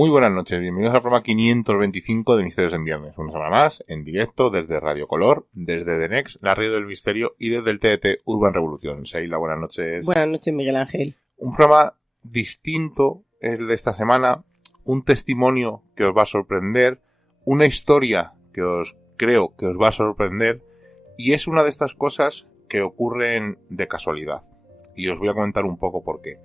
Muy buenas noches, bienvenidos al programa 525 de Misterios en Viernes. Una semana más, en directo, desde Radio Color, desde The Next, la radio del misterio y desde el TDT Urban Revolución. Sheila, buenas noches. Buenas noches, Miguel Ángel. Un programa distinto es el de esta semana, un testimonio que os va a sorprender, una historia que creo que os va a sorprender, y es una de estas cosas que ocurren de casualidad. Y os voy a comentar un poco por qué.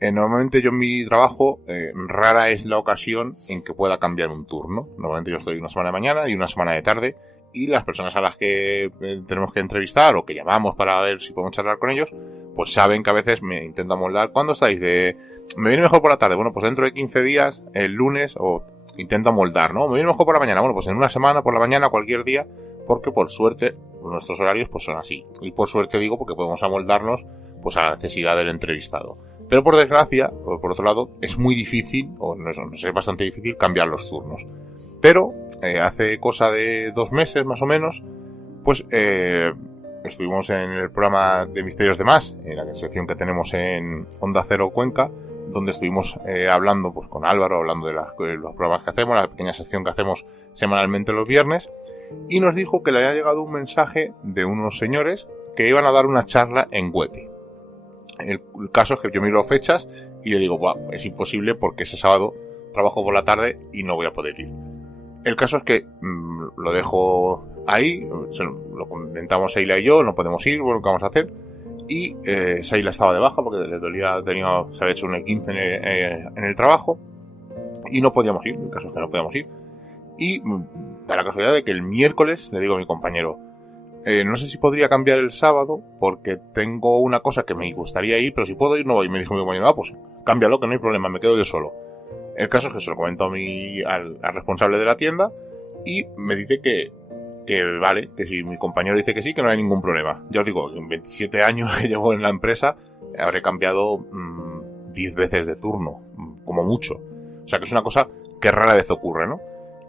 Normalmente yo en mi trabajo, rara es la ocasión en que pueda cambiar un turno. Normalmente yo estoy una semana de mañana y una semana de tarde, y las personas a las que tenemos que entrevistar o que llamamos para ver si podemos charlar con ellos, pues saben que a veces me intentan moldar. ¿Cuándo estáis? Me viene mejor por la tarde. Bueno, pues dentro de 15 días, el lunes, o intento moldar, ¿no? Me viene mejor por la mañana. Bueno, pues en una semana, por la mañana, cualquier día, porque por suerte nuestros horarios pues son así. Y por suerte digo porque podemos amoldarnos pues a la necesidad del entrevistado. Pero por desgracia, o por otro lado, es muy difícil, o no es bastante difícil, cambiar los turnos. Pero hace cosa de 2 meses más o menos, pues estuvimos en el programa de Misterios de Más, en la sección que tenemos en Onda Cero Cuenca, donde estuvimos hablando pues con Álvaro, hablando de los programas que hacemos, la pequeña sección que hacemos semanalmente los viernes, y nos dijo que le había llegado un mensaje de unos señores que iban a dar una charla en Huete. El caso es que yo miro fechas y le digo, es imposible porque ese sábado trabajo por la tarde y no voy a poder ir. El caso es que lo dejo ahí, lo comentamos Sheila y yo, no podemos ir, bueno, ¿qué vamos a hacer? Y Sheila estaba de baja porque le dolía, se había hecho un E15 en el trabajo y no podíamos ir, el caso es que no podíamos ir. Y da la casualidad de que el miércoles le digo a mi compañero, no sé si podría cambiar el sábado porque tengo una cosa que me gustaría ir, pero si puedo ir no voy. Y me dijo mi compañero, pues cámbialo, que no hay problema, me quedo yo solo. El caso es que se lo comento al responsable de la tienda y me dice que vale, que si mi compañero dice que sí, que no hay ningún problema. Ya os digo, en 27 años que llevo en la empresa habré cambiado 10 veces de turno, como mucho. O sea que es una cosa que rara vez ocurre, ¿no?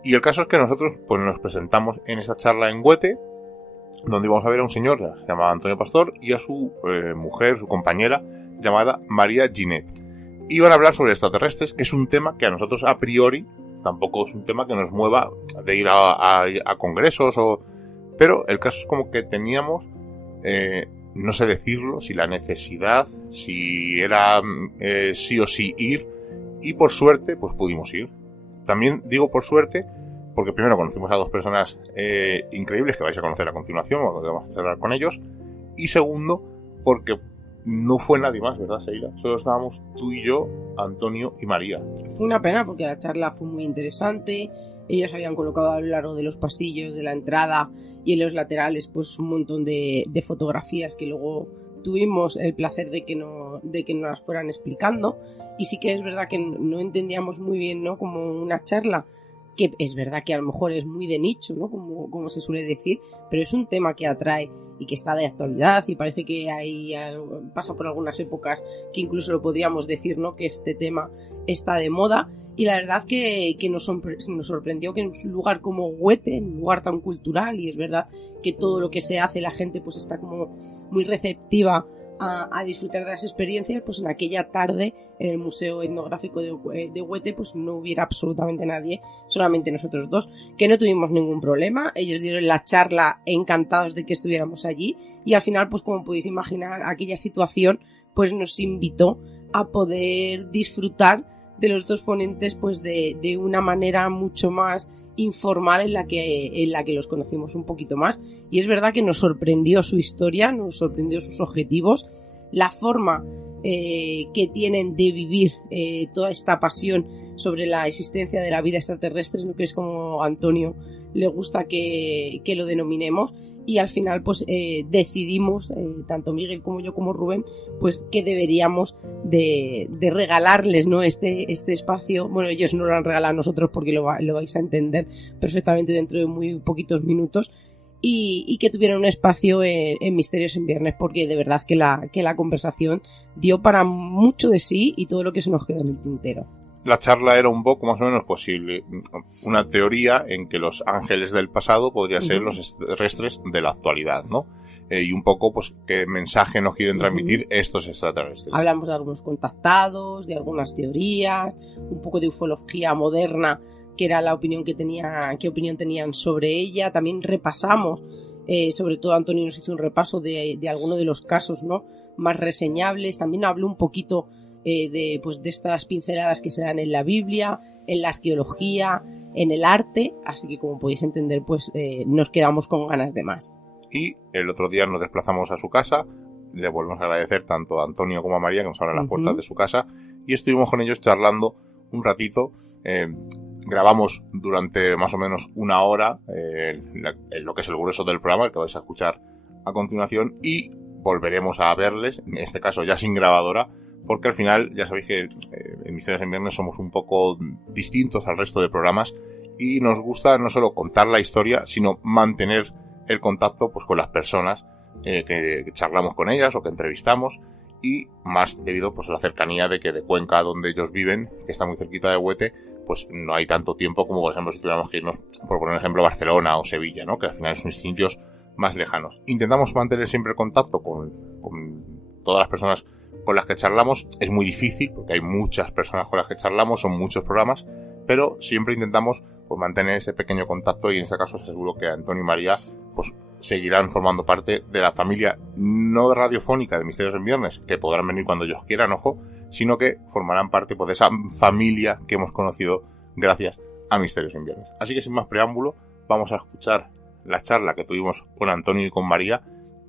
Y el caso es que nosotros pues nos presentamos en esta charla en Huete, donde íbamos a ver a un señor que se llamaba Antonio Pastor y a su mujer, su compañera, llamada María Ginette. Iban a hablar sobre extraterrestres, que es un tema que a nosotros a priori tampoco es un tema que nos mueva de ir a congresos, pero el caso es como que teníamos, no sé decirlo, si la necesidad, si era sí o sí ir, y por suerte pues pudimos ir. También digo por suerte porque primero conocimos a 2 personas increíbles que vais a conocer a continuación, o que vamos a cerrar con ellos, y segundo, porque no fue nadie más, ¿verdad, Sheila? Solo estábamos tú y yo, Antonio y María. Fue una pena porque la charla fue muy interesante. Ellos habían colocado a lo largo de los pasillos de la entrada y en los laterales pues un montón de fotografías que luego tuvimos el placer de que nos las fueran explicando. Y sí que es verdad que no entendíamos muy bien, ¿no?, como una charla, que es verdad que a lo mejor es muy de nicho, ¿no?, como se suele decir, pero es un tema que atrae y que está de actualidad, y parece que pasa por algunas épocas que incluso lo podríamos decir, ¿no?, que este tema está de moda. Y la verdad que nos sorprendió que en un lugar como Huete, en un lugar tan cultural, y es verdad que todo lo que se hace, la gente pues está como muy receptiva a disfrutar de las experiencias, pues en aquella tarde en el Museo Etnográfico de Huete pues no hubiera absolutamente nadie, solamente nosotros 2, que no tuvimos ningún problema. Ellos dieron la charla encantados de que estuviéramos allí, y al final pues como podéis imaginar, aquella situación pues nos invitó a poder disfrutar de los 2 ponentes pues de una manera mucho más informal en la que los conocimos un poquito más. Y es verdad que nos sorprendió su historia, nos sorprendió sus objetivos, la forma que tienen de vivir toda esta pasión sobre la existencia de la vida extraterrestre, ¿no?, que es como a Antonio le gusta que lo denominemos. Y al final pues decidimos, tanto Miguel como yo como Rubén, pues que deberíamos de regalarles, ¿no?, este espacio. Bueno, ellos no lo han regalado a nosotros porque lo vais a entender perfectamente dentro de muy poquitos minutos, y que tuvieran un espacio en Misterios en Viernes, porque de verdad que la conversación dio para mucho de sí y todo lo que se nos quedó en el tintero. La charla era un poco más o menos posible, una teoría en que los ángeles del pasado podrían ser los extraterrestres de la actualidad, ¿no? y un poco pues qué mensaje nos quieren transmitir estos extraterrestres. Hablamos de algunos contactados, de algunas teorías, un poco de ufología moderna, que era la opinión que tenía, qué opinión tenían sobre ella. También repasamos, sobre todo Antonio nos hizo un repaso de algunos de los casos, ¿no?, más reseñables. También habló un poquito de estas pinceladas que se dan en la Biblia, en la arqueología, en el arte, así que como podéis entender, pues nos quedamos con ganas de más. Y el otro día nos desplazamos a su casa, le volvemos a agradecer tanto a Antonio como a María que nos abren las puertas de su casa, y estuvimos con ellos charlando un ratito. Grabamos durante más o menos una hora lo que es el grueso del programa, el que vais a escuchar a continuación, y volveremos a verles, en este caso ya sin grabadora, porque al final ya sabéis que en Misterios en Viernes somos un poco distintos al resto de programas y nos gusta no solo contar la historia, sino mantener el contacto pues con las personas que charlamos con ellas o que entrevistamos, y más debido pues a la cercanía de que de Cuenca, donde ellos viven, que está muy cerquita de Huete, pues no hay tanto tiempo como por ejemplo si tuviéramos que irnos, por poner un ejemplo, Barcelona o Sevilla, ¿no?, que al final son sitios más lejanos. Intentamos mantener siempre el contacto con todas las personas con las que charlamos. Es muy difícil porque hay muchas personas con las que charlamos, son muchos programas, pero siempre intentamos pues mantener ese pequeño contacto, y en este caso seguro que Antonio y María pues seguirán formando parte de la familia no radiofónica de Misterios en Viernes, que podrán venir cuando ellos quieran, ojo, sino que formarán parte pues de esa familia que hemos conocido gracias a Misterios en Viernes. Así que sin más preámbulo, vamos a escuchar la charla que tuvimos con Antonio y con María,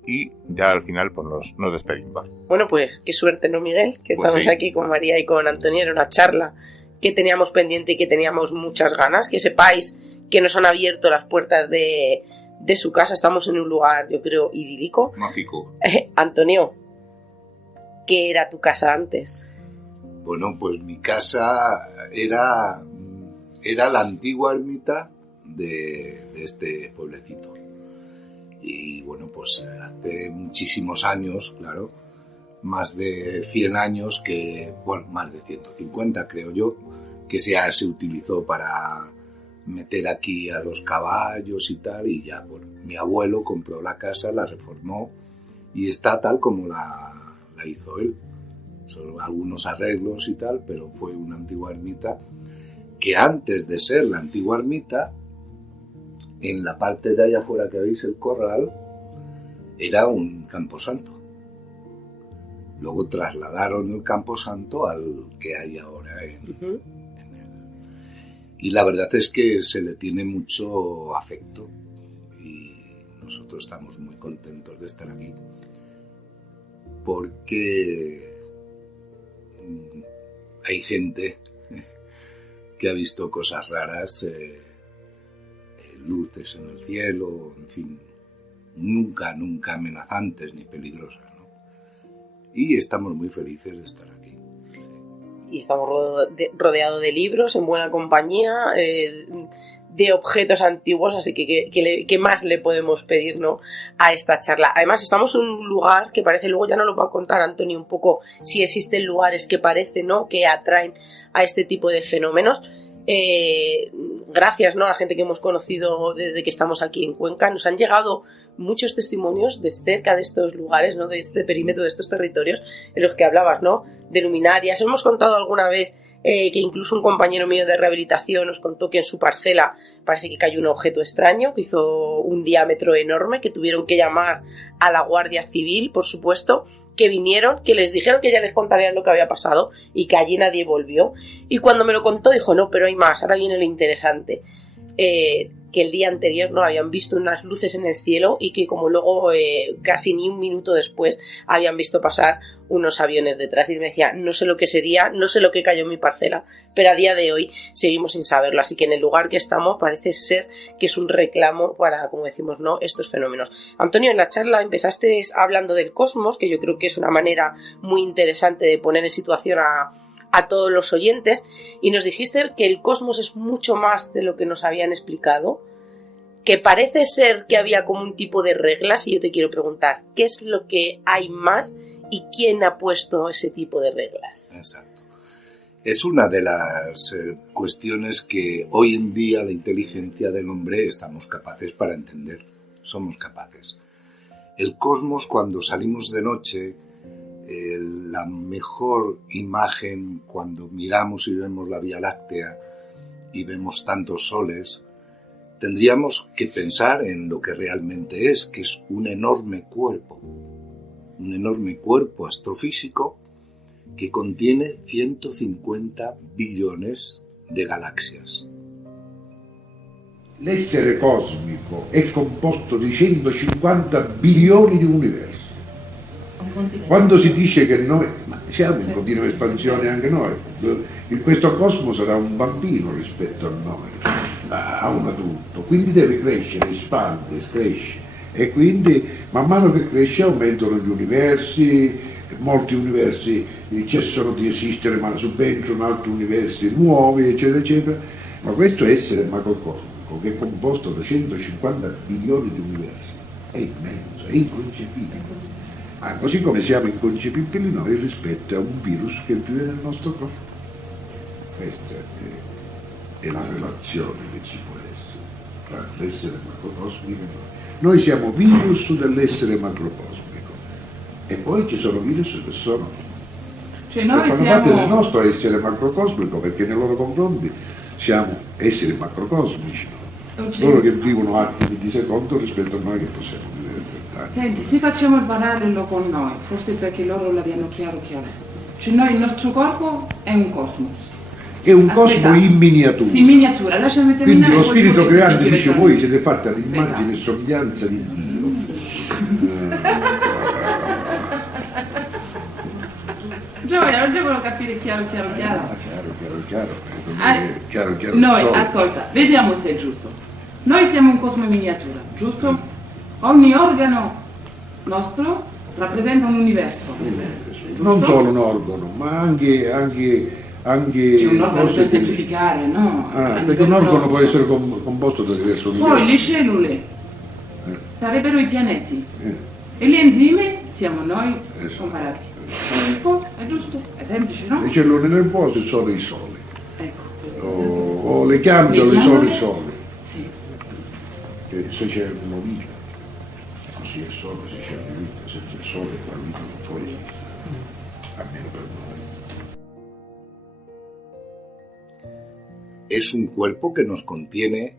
y ya al final pues nos despedimos. Bueno, pues qué suerte, ¿no, Miguel? Que estamos Pues sí, aquí con María y con Antonio. Era una charla que teníamos pendiente y que teníamos muchas ganas. Que sepáis que nos han abierto las puertas de su casa. Estamos en un lugar, yo creo, idílico. mágico. Antonio, ¿qué era tu casa antes? Bueno, pues mi casa era la antigua ermita de este pueblecito. Y bueno, pues hace muchísimos años, claro, más de 100 años que, bueno, más de 150 creo yo, que se utilizó para meter aquí a los caballos y tal, y ya, bueno, mi abuelo compró la casa, la reformó y está tal como la hizo él. Son algunos arreglos y tal, pero fue una antigua ermita que antes de ser la antigua ermita, en la parte de allá afuera que veis el corral, era un camposanto. Luego trasladaron el camposanto al que hay ahora en el... Y la verdad es que se le tiene mucho afecto y nosotros estamos muy contentos de estar aquí, porque hay gente que ha visto cosas raras, luces en el cielo, en fin, nunca amenazantes ni peligrosas, ¿no? Y estamos muy felices de estar aquí. Sí. Y estamos rodeados de libros, en buena compañía, de objetos antiguos, así que ¿qué más le podemos pedir, ¿no?, a esta charla? Además, estamos en un lugar que parece, luego ya nos lo va a contar Antonio un poco, si existen lugares que parece, ¿no?, que atraen a este tipo de fenómenos. Gracias, ¿no?, a la gente que hemos conocido desde que estamos aquí en Cuenca, nos han llegado muchos testimonios de cerca de estos lugares, ¿no?, de este perímetro, de estos territorios en los que hablabas, ¿no?, de luminarias. Hemos contado alguna vez que incluso un compañero mío de rehabilitación nos contó que en su parcela parece que cayó un objeto extraño que hizo un diámetro enorme, que tuvieron que llamar a la Guardia Civil, por supuesto, que vinieron, que les dijeron que ya les contarían lo que había pasado y que allí nadie volvió. Y cuando me lo contó dijo, no, pero hay más, ahora viene lo interesante. Que el día anterior no habían visto unas luces en el cielo y que como luego casi ni un minuto después habían visto pasar unos aviones detrás, y me decía, no sé lo que sería, no sé lo que cayó en mi parcela, pero a día de hoy seguimos sin saberlo, así que en el lugar que estamos parece ser que es un reclamo para, como decimos, ¿no?, estos fenómenos. Antonio, en la charla empezaste hablando del cosmos, que yo creo que es una manera muy interesante de poner en situación a todos los oyentes, y nos dijiste que el cosmos es mucho más de lo que nos habían explicado, que parece ser que había como un tipo de reglas, y yo te quiero preguntar, ¿qué es lo que hay más y quién ha puesto ese tipo de reglas? Exacto. Es una de las cuestiones que hoy en día la inteligencia del hombre estamos capaces para entender, somos capaces. El cosmos, cuando salimos de noche, la mejor imagen cuando miramos y vemos la Vía Láctea y vemos tantos soles, tendríamos que pensar en lo que realmente es, que es un enorme cuerpo astrofísico que contiene 150 billones de galaxias. L'essere cosmico è composto di 150 bilioni di universi. Quando si dice che noi, ma siamo in continua espansione anche noi, questo cosmo sarà un bambino rispetto a noi, ha un adulto, quindi deve crescere, espande, cresce, e quindi man mano che cresce aumentano gli universi, molti universi cessano di esistere ma subentrano altri universi nuovi, eccetera, eccetera, ma questo essere macrocosmico, che è composto da 150 bilioni di universi, è immenso, è inconcepibile. Così come siamo inconcepibili noi rispetto a un virus che vive nel nostro corpo. Questa è la relazione che ci può essere tra l'essere macrocosmico e noi. Noi siamo virus dell'essere macrocosmico e poi ci sono virus che sono cioè noi fanno siamo... parte del nostro essere macrocosmico, perché nei loro confronti siamo esseri macrocosmici, loro che vivono attimi di secondo rispetto a noi che possiamo vivere. Senti, se facciamo il parallelo con noi, forse perché loro l'abbiano chiaro. Cioè noi, il nostro corpo è un cosmos. È un cosmo in miniatura. Sì, in miniatura, lasciami Quindi terminare. lo spirito creante dice tanto. voi siete fatti all'immagine e somiglianza di Dio. Gioia, non devono capire chiaro. Chiaro. Noi, ascolta, vediamo se è giusto. Noi siamo un cosmo in miniatura, giusto? Ogni organo nostro rappresenta un universo. Non solo un organo, ma anche C'è un organo per semplificare, no? Perché un organo può essere composto da diverse unità. Poi le cellule sarebbero i pianeti e le enzime siamo noi comparati. È giusto? È semplice, no? Le cellule nervose sono i soli. Ecco. O le ghiandole sono i soli. Sì. Che se c'è una vita, così è solo, se c'è una vita, senza il sole la vita non può esistere. Almeno per noi. Es un cuerpo que nos contiene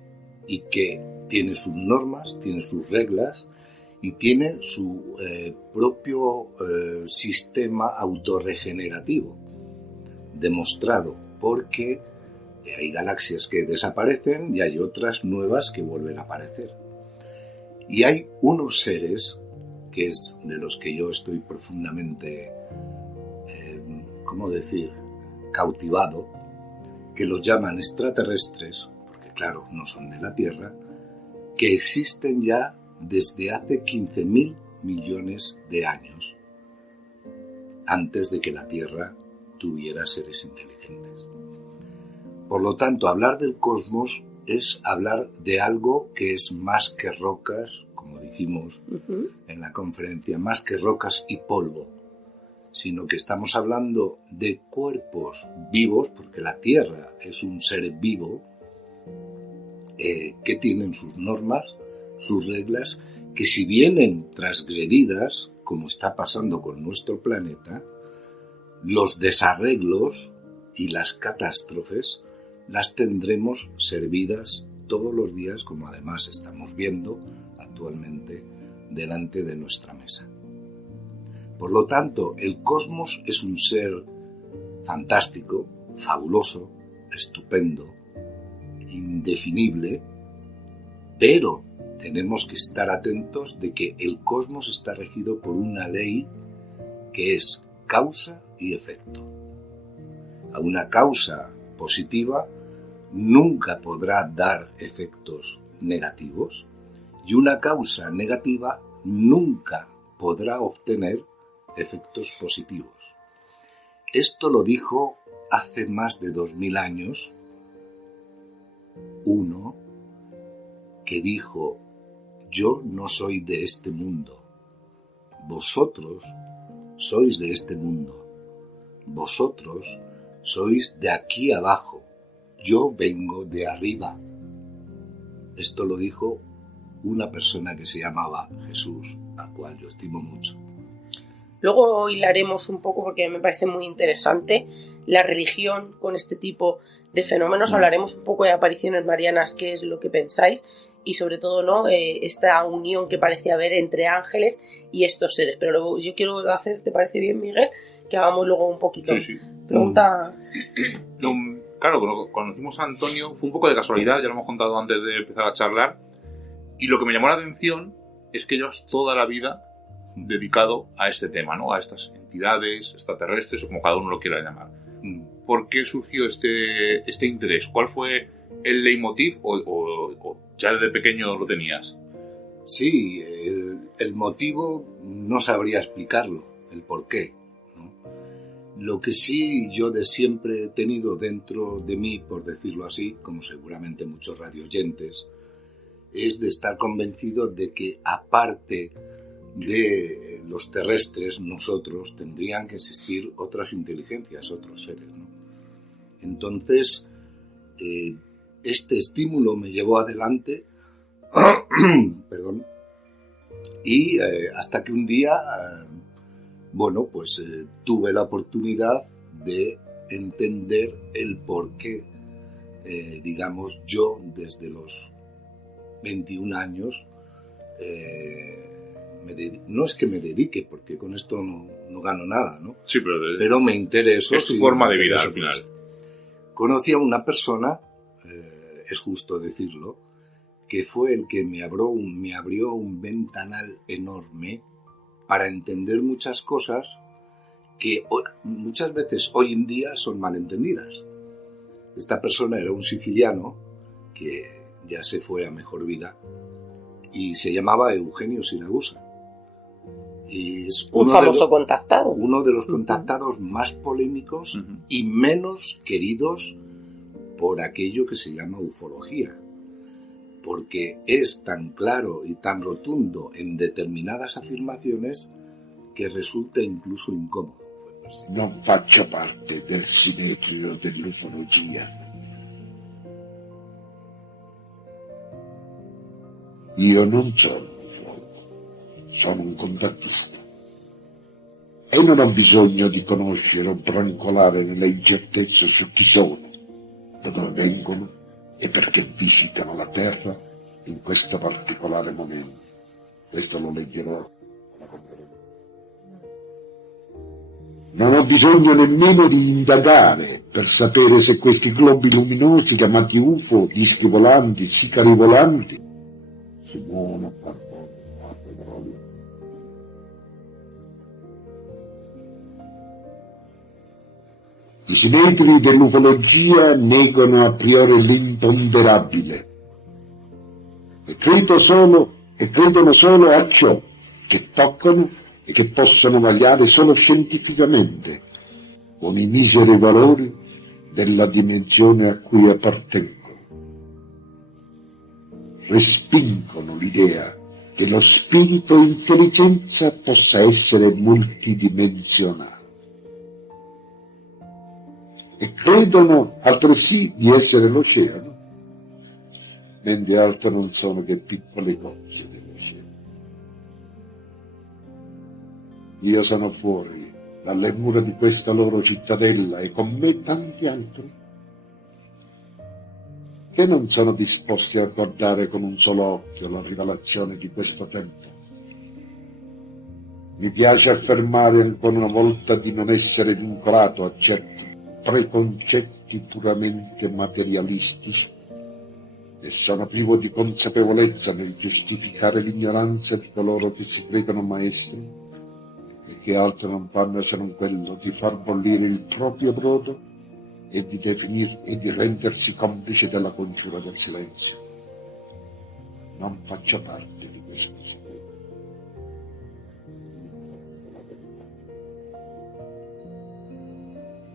y que tiene sus normas, tiene sus reglas y tiene su propio sistema autorregenerativo, demostrado, porque hay galaxias que desaparecen y hay otras nuevas que vuelven a aparecer. Y hay unos seres, que es de los que yo estoy profundamente, ¿cómo decir?, cautivado, que los llaman extraterrestres, porque claro, no son de la Tierra, que existen ya desde hace 15.000 millones de años, antes de que la Tierra tuviera seres inteligentes. Por lo tanto, hablar del cosmos es hablar de algo que es más que rocas, como dijimos en la conferencia, más que rocas y polvo, sino que estamos hablando de cuerpos vivos, porque la Tierra es un ser vivo, que tienen sus normas, sus reglas, que si vienen transgredidas, como está pasando con nuestro planeta, los desarreglos y las catástrofes las tendremos servidas todos los días, como además estamos viendo actualmente delante de nuestra mesa. Por lo tanto, el cosmos es un ser fantástico, fabuloso, estupendo, indefinible, pero tenemos que estar atentos de que el cosmos está regido por una ley que es causa y efecto. A una causa positiva nunca podrá dar efectos negativos y una causa negativa nunca podrá obtener efectos positivos. Esto lo dijo hace más de 2000 años uno que dijo: yo no soy de este mundo, vosotros sois de este mundo, vosotros sois de aquí abajo, yo vengo de arriba. Esto lo dijo una persona que se llamaba Jesús, a cual yo estimo mucho. Luego hilaremos un poco, porque me parece muy interesante, la religión con este tipo de fenómenos. Hablaremos un poco de apariciones marianas, qué es lo que pensáis, y sobre todo, ¿no?, esta unión que parece haber entre ángeles y estos seres. Pero luego yo quiero hacer, ¿te parece bien, Miguel?, que hagamos luego un poquito. Sí. Pregunta... Claro, cuando conocimos a Antonio fue un poco de casualidad, ya lo hemos contado antes de empezar a charlar, y lo que me llamó la atención es que llevas toda la vida dedicado a este tema, ¿no?, a estas entidades extraterrestres, o como cada uno lo quiera llamar. ¿Por qué surgió este interés? ¿Cuál fue el leitmotiv o ya desde pequeño lo tenías? Sí, el motivo no sabría explicarlo, el por qué, ¿no? Lo que sí yo de siempre he tenido dentro de mí, por decirlo así, como seguramente muchos radioyentes, es de estar convencido de que aparte de los terrestres, nosotros, tendrían que existir otras inteligencias, otros seres, ¿no? Entonces, este estímulo me llevó adelante, perdón, y hasta que un día, tuve la oportunidad de entender el por qué, yo desde los 21 años, no es que me dedique, porque con esto no gano nada, ¿no? Sí, pero me intereso. Es tu forma de vida al final. Conocí a una persona, es justo decirlo, que fue el que me abrió un ventanal enorme para entender muchas cosas que muchas veces hoy en día son malentendidas. Esta persona era un siciliano que ya se fue a mejor vida y se llamaba Eugenio Siragusa. Y es un famoso contactado. Uno de los contactados más polémicos y menos queridos por aquello que se llama ufología. Porque es tan claro y tan rotundo en determinadas afirmaciones que resulta incluso incómodo. Non faccio parte del sinedrio dell'ufologia. Io non sono un ufologo, sono un contattista. E non ho bisogno di conoscere o brancolare nelle incertezze su chi sono, da dove vengono e perché visitano la Terra in questo particolare momento. Questo lo leggerò alla conferenza. Non ho bisogno nemmeno di indagare per sapere se questi globi luminosi chiamati UFO, dischi volanti, sicari volanti, si muovono a carbonio o a petrolio. I sinedri dell'ufologia negano a priori l'imponderabile e credono solo a ciò che toccano e che possono vagliare solo scientificamente con i miseri valori della dimensione a cui appartengono. Respingono l'idea che lo spirito e intelligenza possa essere multidimensionale. E credono altresì di essere l'oceano, mentre altro non sono che piccole gocce dell'oceano. Io sono fuori dalle mura di questa loro cittadella e con me tanti altri che non sono disposti a guardare con un solo occhio la rivelazione di questo tempo. Mi piace affermare ancora una volta di non essere vincolato a certi preconcetti puramente materialistici e sono privo di consapevolezza nel giustificare l'ignoranza di coloro che si credono maestri e che altro non fanno se non quello di far bollire il proprio brodo e di rendersi complice della congiura del silenzio. Non faccio parte di questo sistema.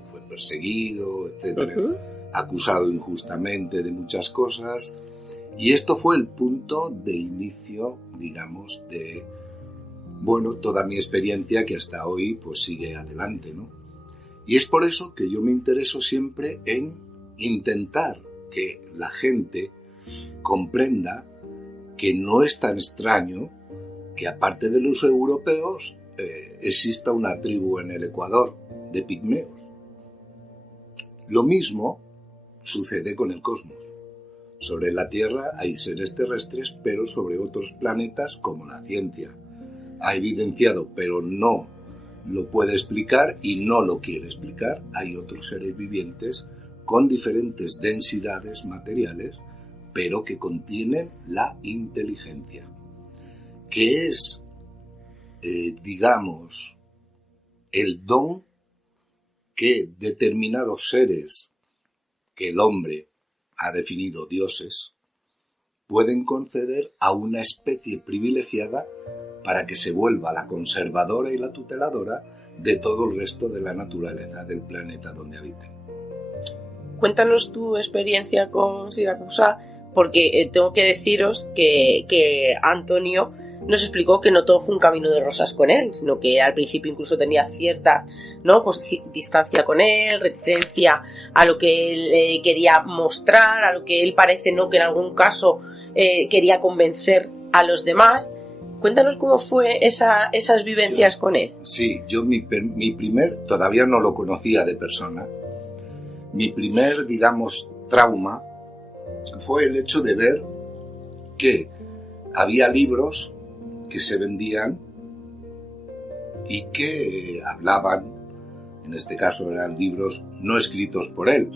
Fue perseguido, etcétera, acusado injustamente de muchas cosas, y esto fue el punto de inicio, digamos, de toda mi experiencia que hasta hoy pues sigue adelante, ¿no? Y es por eso que yo me intereso siempre en intentar que la gente comprenda que no es tan extraño que aparte de los europeos exista una tribu en el Ecuador de pigmeos. Lo mismo sucede con el cosmos. Sobre la Tierra hay seres terrestres, pero sobre otros planetas, como la ciencia ha evidenciado, pero no lo puede explicar y no lo quiere explicar, hay otros seres vivientes con diferentes densidades materiales, pero que contienen la inteligencia, que es, digamos, el don que determinados seres que el hombre ha definido dioses, pueden conceder a una especie privilegiada para que se vuelva la conservadora y la tuteladora de todo el resto de la naturaleza del planeta donde habiten. Cuéntanos tu experiencia con Siracusa, porque tengo que deciros que Antonio nos explicó que no todo fue un camino de rosas con él, sino que al principio incluso tenía cierta, ¿no?, pues, distancia con él, reticencia a lo que él quería mostrar, a lo que él parece, ¿no?, que en algún caso quería convencer a los demás. Cuéntanos cómo fue esas vivencias con él. Sí, yo mi primer, todavía no lo conocía de persona, mi primer, digamos, trauma fue el hecho de ver que había libros que se vendían y que hablaban, en este caso eran libros no escritos por él,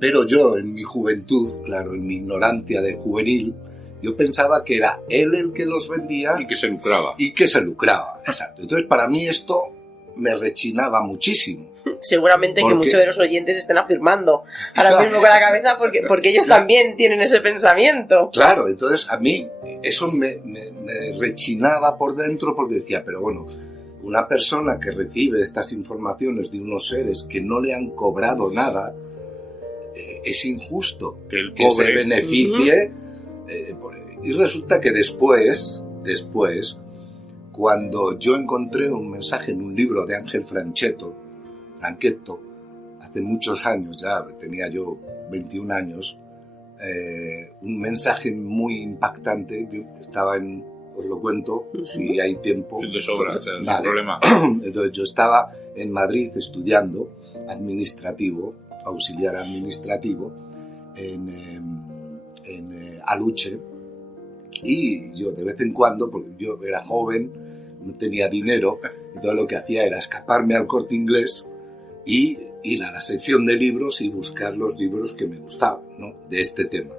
pero yo en mi juventud, claro, en mi ignorancia de juvenil, yo pensaba que era él el que los vendía y que se lucraba. Y que se lucraba, exacto. Entonces para mí esto me rechinaba muchísimo. Seguramente que muchos de los oyentes estén afirmando ahora mismo con la cabeza porque ellos también tienen ese pensamiento. Claro, entonces a mí eso me rechinaba por dentro porque decía, pero bueno, una persona que recibe estas informaciones de unos seres que no le han cobrado nada, es injusto que se beneficie. Y resulta que después, cuando yo encontré un mensaje en un libro de Ángel Franchetto, hace muchos años ya, tenía yo 21 años, un mensaje muy impactante, yo estaba os lo cuento, si hay tiempo. Sí, de sobra, o sea, no hay problema. Entonces yo estaba en Madrid estudiando administrativo, auxiliar administrativo, en Aluche, y yo de vez en cuando, porque yo era joven, no tenía dinero, entonces lo que hacía era escaparme al Corte Inglés y ir a la sección de libros y buscar los libros que me gustaban, ¿no?, de este tema.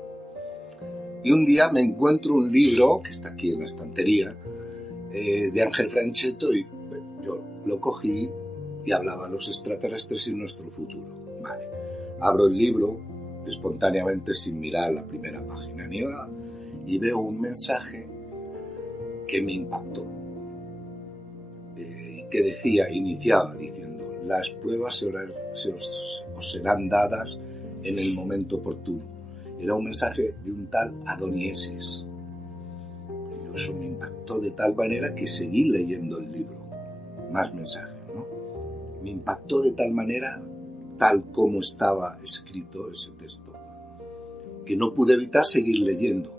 Y un día me encuentro un libro, que está aquí en la estantería, de Ángel Franchetto, y yo lo cogí y hablaba de los extraterrestres y nuestro futuro. Vale. Abro el libro espontáneamente sin mirar la primera página ni nada y veo un mensaje que me impactó y que iniciaba diciendo: las pruebas os serán dadas en el momento oportuno. Era un mensaje de un tal Adoniesis. Y eso me impactó de tal manera que seguí leyendo el libro, más mensajes, ¿no? Me impactó de tal manera, tal como estaba escrito ese texto, que no pude evitar seguir leyendo.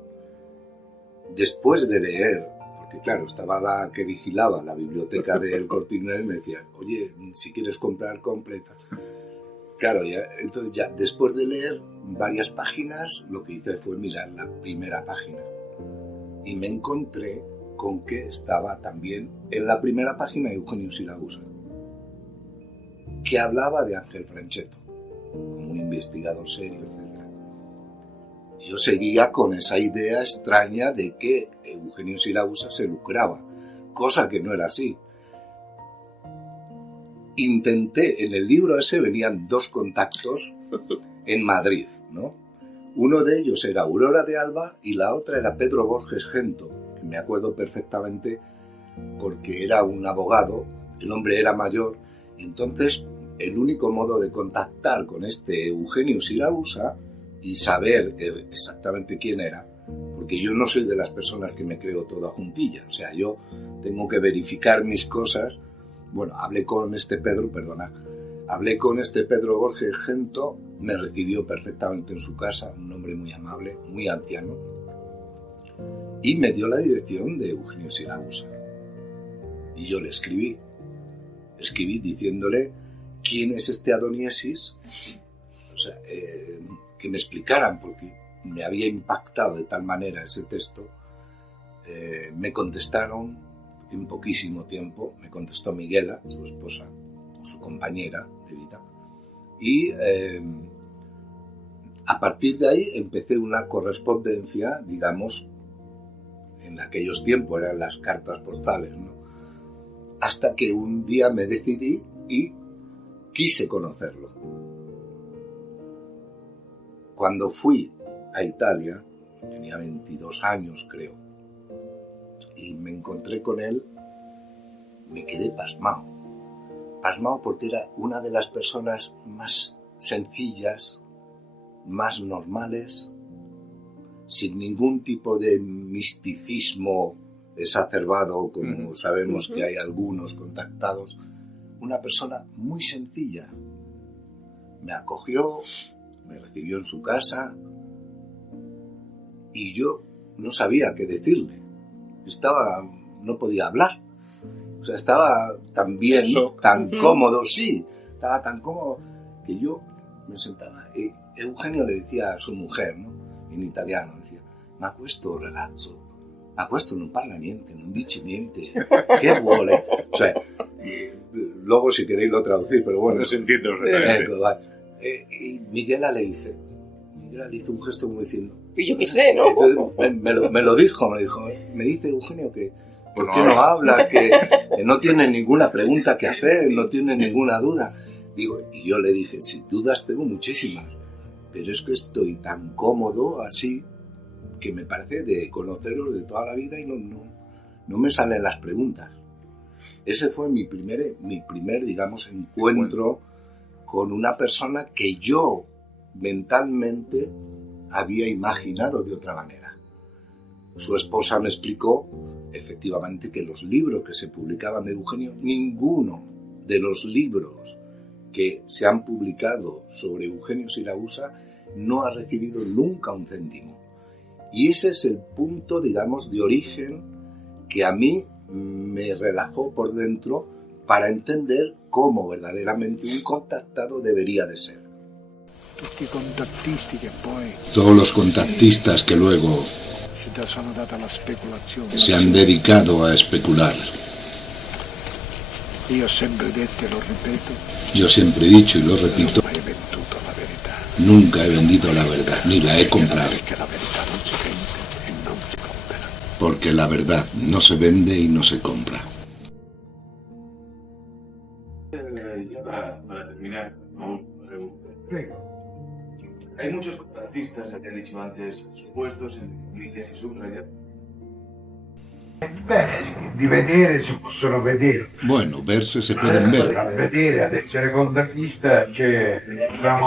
Después de leer, porque claro, estaba la que vigilaba la biblioteca del Corte Inglés, me decía, oye, si quieres comprar, completa. Claro, entonces ya después de leer varias páginas, lo que hice fue mirar la primera página. Y me encontré con que estaba también en la primera página Eugenio Siracusa, que hablaba de Ángel Franchetto, como un investigador serio, etc. Yo seguía con esa idea extraña de que Eugenio Siracusa se lucraba, cosa que no era así. Intenté, en el libro ese venían 2 contactos en Madrid, ¿no? Uno de ellos era Aurora de Alba y la otra era Pedro Borges Gento, que me acuerdo perfectamente porque era un abogado, el hombre era mayor, y entonces el único modo de contactar con este Eugenio Siracusa y saber exactamente quién era, porque yo no soy de las personas que me creo todo a juntilla, o sea, yo tengo que verificar mis cosas. Bueno, hablé con este Pedro Borges Gento, me recibió perfectamente en su casa, un hombre muy amable, muy anciano, y me dio la dirección de Eugenio Siragusa. Y yo le escribí diciéndole quién es este Adoniesis, o sea, que me explicaran, porque me había impactado de tal manera ese texto. Me contestaron en poquísimo tiempo, me contestó Miguela, su esposa, su compañera de vida, y a partir de ahí empecé una correspondencia, digamos, en aquellos tiempos eran las cartas postales, ¿no? Hasta que un día me decidí y quise conocerlo. Cuando fui a Italia, tenía 22 años creo, y me encontré con él, me quedé pasmado porque era una de las personas más sencillas, más normales, sin ningún tipo de misticismo exacerbado, como sabemos que hay algunos contactados. Una persona muy sencilla. Me acogió, me recibió en su casa y yo no sabía qué decirle. No podía hablar. O sea, estaba tan bien, tan cómodo, sí, estaba tan cómodo que yo me sentaba. Eugenio le decía a su mujer, ¿no? In italiano, decía: "Ma questo ragazzo, ma questo non parla niente, non dice niente, che vuole?" Cioè, luego si queréis lo traducir, pero bueno. No se entiende. Y Miguela le hizo un gesto como diciendo... Y yo qué sé, ¿no? Entonces, me lo dijo, me dice Eugenio que ¿por qué no habla? Que no tiene ninguna pregunta que hacer, no tiene ninguna duda. Digo, y yo le dije, sí, dudas tengo muchísimas, pero es que estoy tan cómodo así que me parece de conoceros de toda la vida y no me salen las preguntas. Ese fue mi primer, digamos, encuentro con una persona que yo mentalmente había imaginado de otra manera. Su esposa me explicó efectivamente que los libros que se publicaban de Eugenio, ninguno de los libros que se han publicado sobre Eugenio Siragusa no ha recibido nunca un céntimo. Y ese es el punto, digamos, de origen que a mí me relajó por dentro para entender cómo verdaderamente un contactado debería de ser. Todos los contactistas que luego se han dedicado a especular. Yo siempre he dicho y lo repito, nunca he vendido la verdad, ni la he comprado. Porque la verdad no se vende y no se compra. Para terminar, hay muchos contratistas, ya que he dicho antes, supuestos en comillas y subrayas. Beh, di vedere si possono vedere. Bueno, verse se pueden ver. Vedere, ad essere contrattista c'è una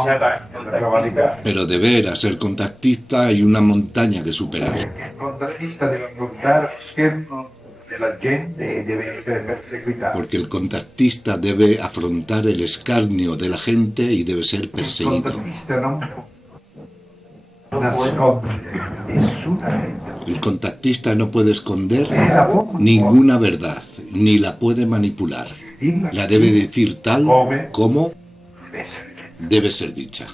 cavalcata. Pero de ver a ser contactista hay una montaña que superar. Il contrattista deve affrontare lo schermo della gente e deve essere perseguitato. Porque el contactista debe afrontar el escarnio de la gente y debe ser perseguido. Il contrattista non nasconde nessuna verità. El contactista no puede esconder ninguna verdad, ni la puede manipular. La debe decir tal como debe ser dicha.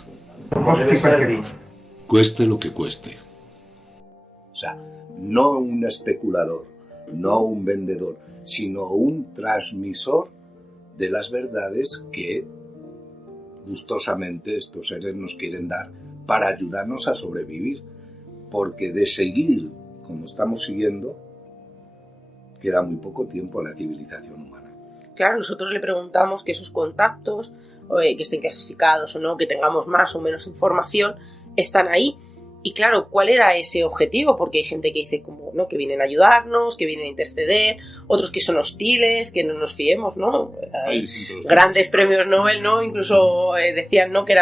Cueste lo que cueste. O sea, no un especulador, no un vendedor, sino un transmisor de las verdades que gustosamente estos seres nos quieren dar para ayudarnos a sobrevivir. Porque de seguir como estamos siguiendo, queda muy poco tiempo a la civilización humana. Claro, nosotros le preguntamos que esos contactos, que estén clasificados o no, que tengamos más o menos información, están ahí. Y claro, ¿cuál era ese objetivo? Porque hay gente que dice como, ¿no?, que vienen a ayudarnos, que vienen a interceder, otros que son hostiles, que no nos fiemos, ¿no? Grandes premios Nobel, ¿no? Incluso decían, ¿no?, que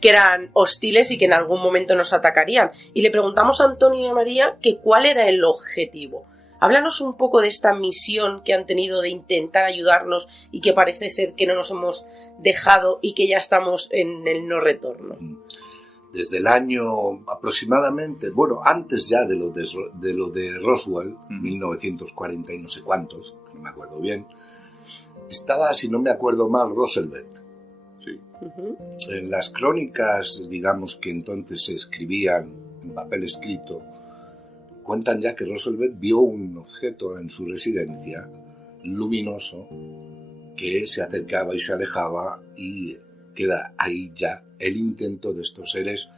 eran hostiles y que en algún momento nos atacarían. Y le preguntamos a Antonio y a María que cuál era el objetivo. Háblanos un poco de esta misión que han tenido de intentar ayudarnos y que parece ser que no nos hemos dejado y que ya estamos en el no retorno. desde el año aproximadamente, bueno, antes ya de lo de Roswell, 1940 y no sé cuántos, no me acuerdo bien, estaba, si no me acuerdo mal, Roosevelt. Sí. En las crónicas, digamos, que entonces se escribían en papel escrito, cuentan ya que Roosevelt vio un objeto en su residencia luminoso que se acercaba y se alejaba, y queda ahí ya el intento de estos seres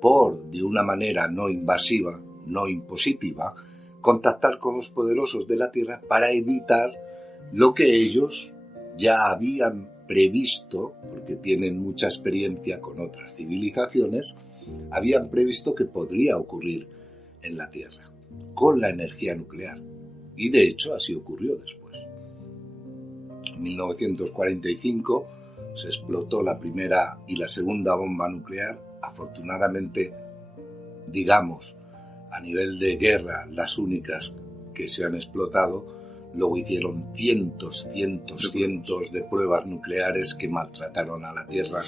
por, de una manera no invasiva, no impositiva, contactar con los poderosos de la Tierra para evitar lo que ellos ya habían previsto, porque tienen mucha experiencia con otras civilizaciones, habían previsto que podría ocurrir en la Tierra, con la energía nuclear. Y de hecho así ocurrió después. En 1945 se explotó la primera y la segunda bomba nuclear. Afortunadamente, digamos, a nivel de guerra, las únicas que se han explotado. Luego hicieron cientos de pruebas nucleares que maltrataron a la Tierra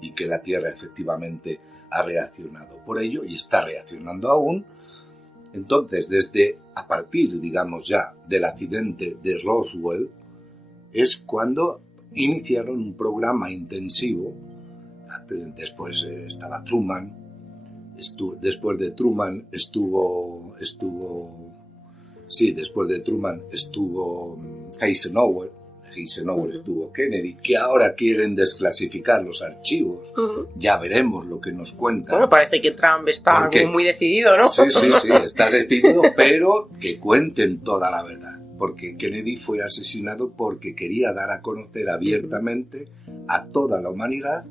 y que la Tierra efectivamente ha reaccionado por ello y está reaccionando aún. Entonces, a partir, digamos ya, del accidente de Roswell, es cuando iniciaron un programa intensivo. Después estaba Truman, después de Truman estuvo Eisenhower, estuvo Kennedy, que ahora quieren desclasificar los archivos. Ya veremos lo que nos cuentan. Bueno, parece que Trump está muy decidido, ¿no? Sí, está decidido, pero que cuenten toda la verdad. Porque Kennedy fue asesinado porque quería dar a conocer abiertamente a toda la humanidad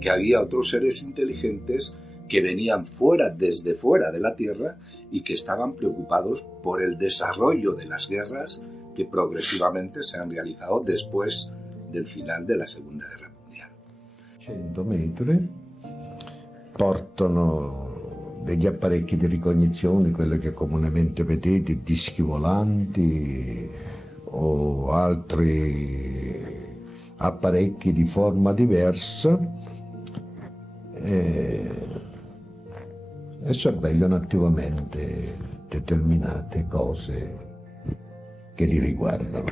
que había otros seres inteligentes que venían desde fuera de la Tierra y que estaban preocupados por el desarrollo de las guerras que progressivamente si hanno realizzato después del final della Seconda Guerra Mondiale. 100 metri portano degli apparecchi di ricognizione, quelli che comunemente vedete, dischi volanti o altri apparecchi di forma diversa, e sorvegliano attivamente determinate cose che li riguardano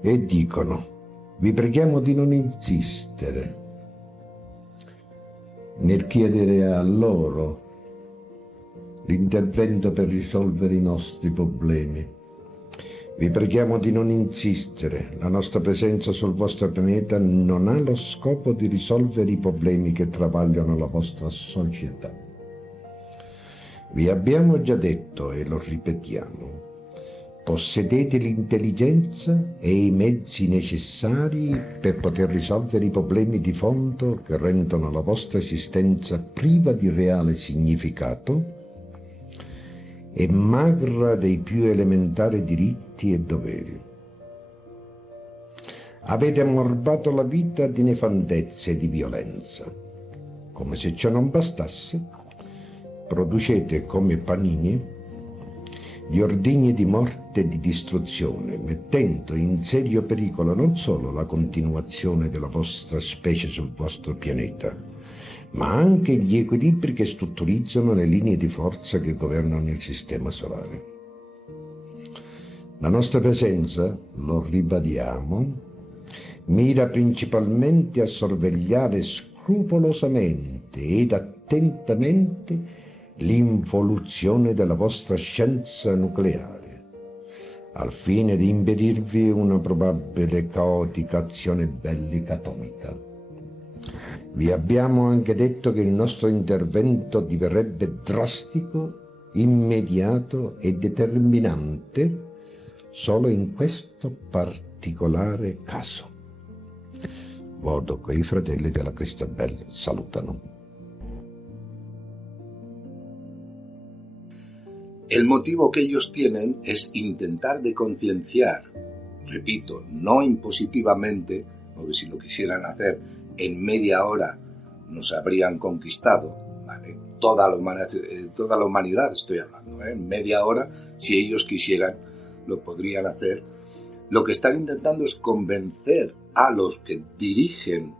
e dicono: vi preghiamo di non insistere nel chiedere a loro l'intervento per risolvere i nostri problemi. Vi preghiamo di non insistere, la nostra presenza sul vostro pianeta non ha lo scopo di risolvere i problemi che travagliano la vostra società. Vi abbiamo già detto e lo ripetiamo: possedete l'intelligenza e i mezzi necessari per poter risolvere i problemi di fondo che rendono la vostra esistenza priva di reale significato e magra dei più elementari diritti e doveri. Avete ammorbato la vita di nefandezza e di violenza. Come se ciò non bastasse, producete come panini gli ordigni di morte e di distruzione, mettendo in serio pericolo non solo la continuazione della vostra specie sul vostro pianeta, ma anche gli equilibri che strutturizzano le linee di forza che governano il sistema solare. La nostra presenza, lo ribadiamo, mira principalmente a sorvegliare scrupolosamente ed attentamente l'involuzione della vostra scienza nucleare, al fine di impedirvi una probabile caotica azione bellica atomica. Vi abbiamo anche detto che il nostro intervento diverrebbe drastico, immediato e determinante solo in questo particolare caso. Vodoco e i fratelli della Cristabel salutano. El motivo que ellos tienen es intentar de concienciar, repito, no impositivamente, porque si lo quisieran hacer en media hora nos habrían conquistado, ¿vale? Toda la humanidad estoy hablando, ¿eh? En media hora, si ellos quisieran, lo podrían hacer. Lo que están intentando es convencer a los que dirigen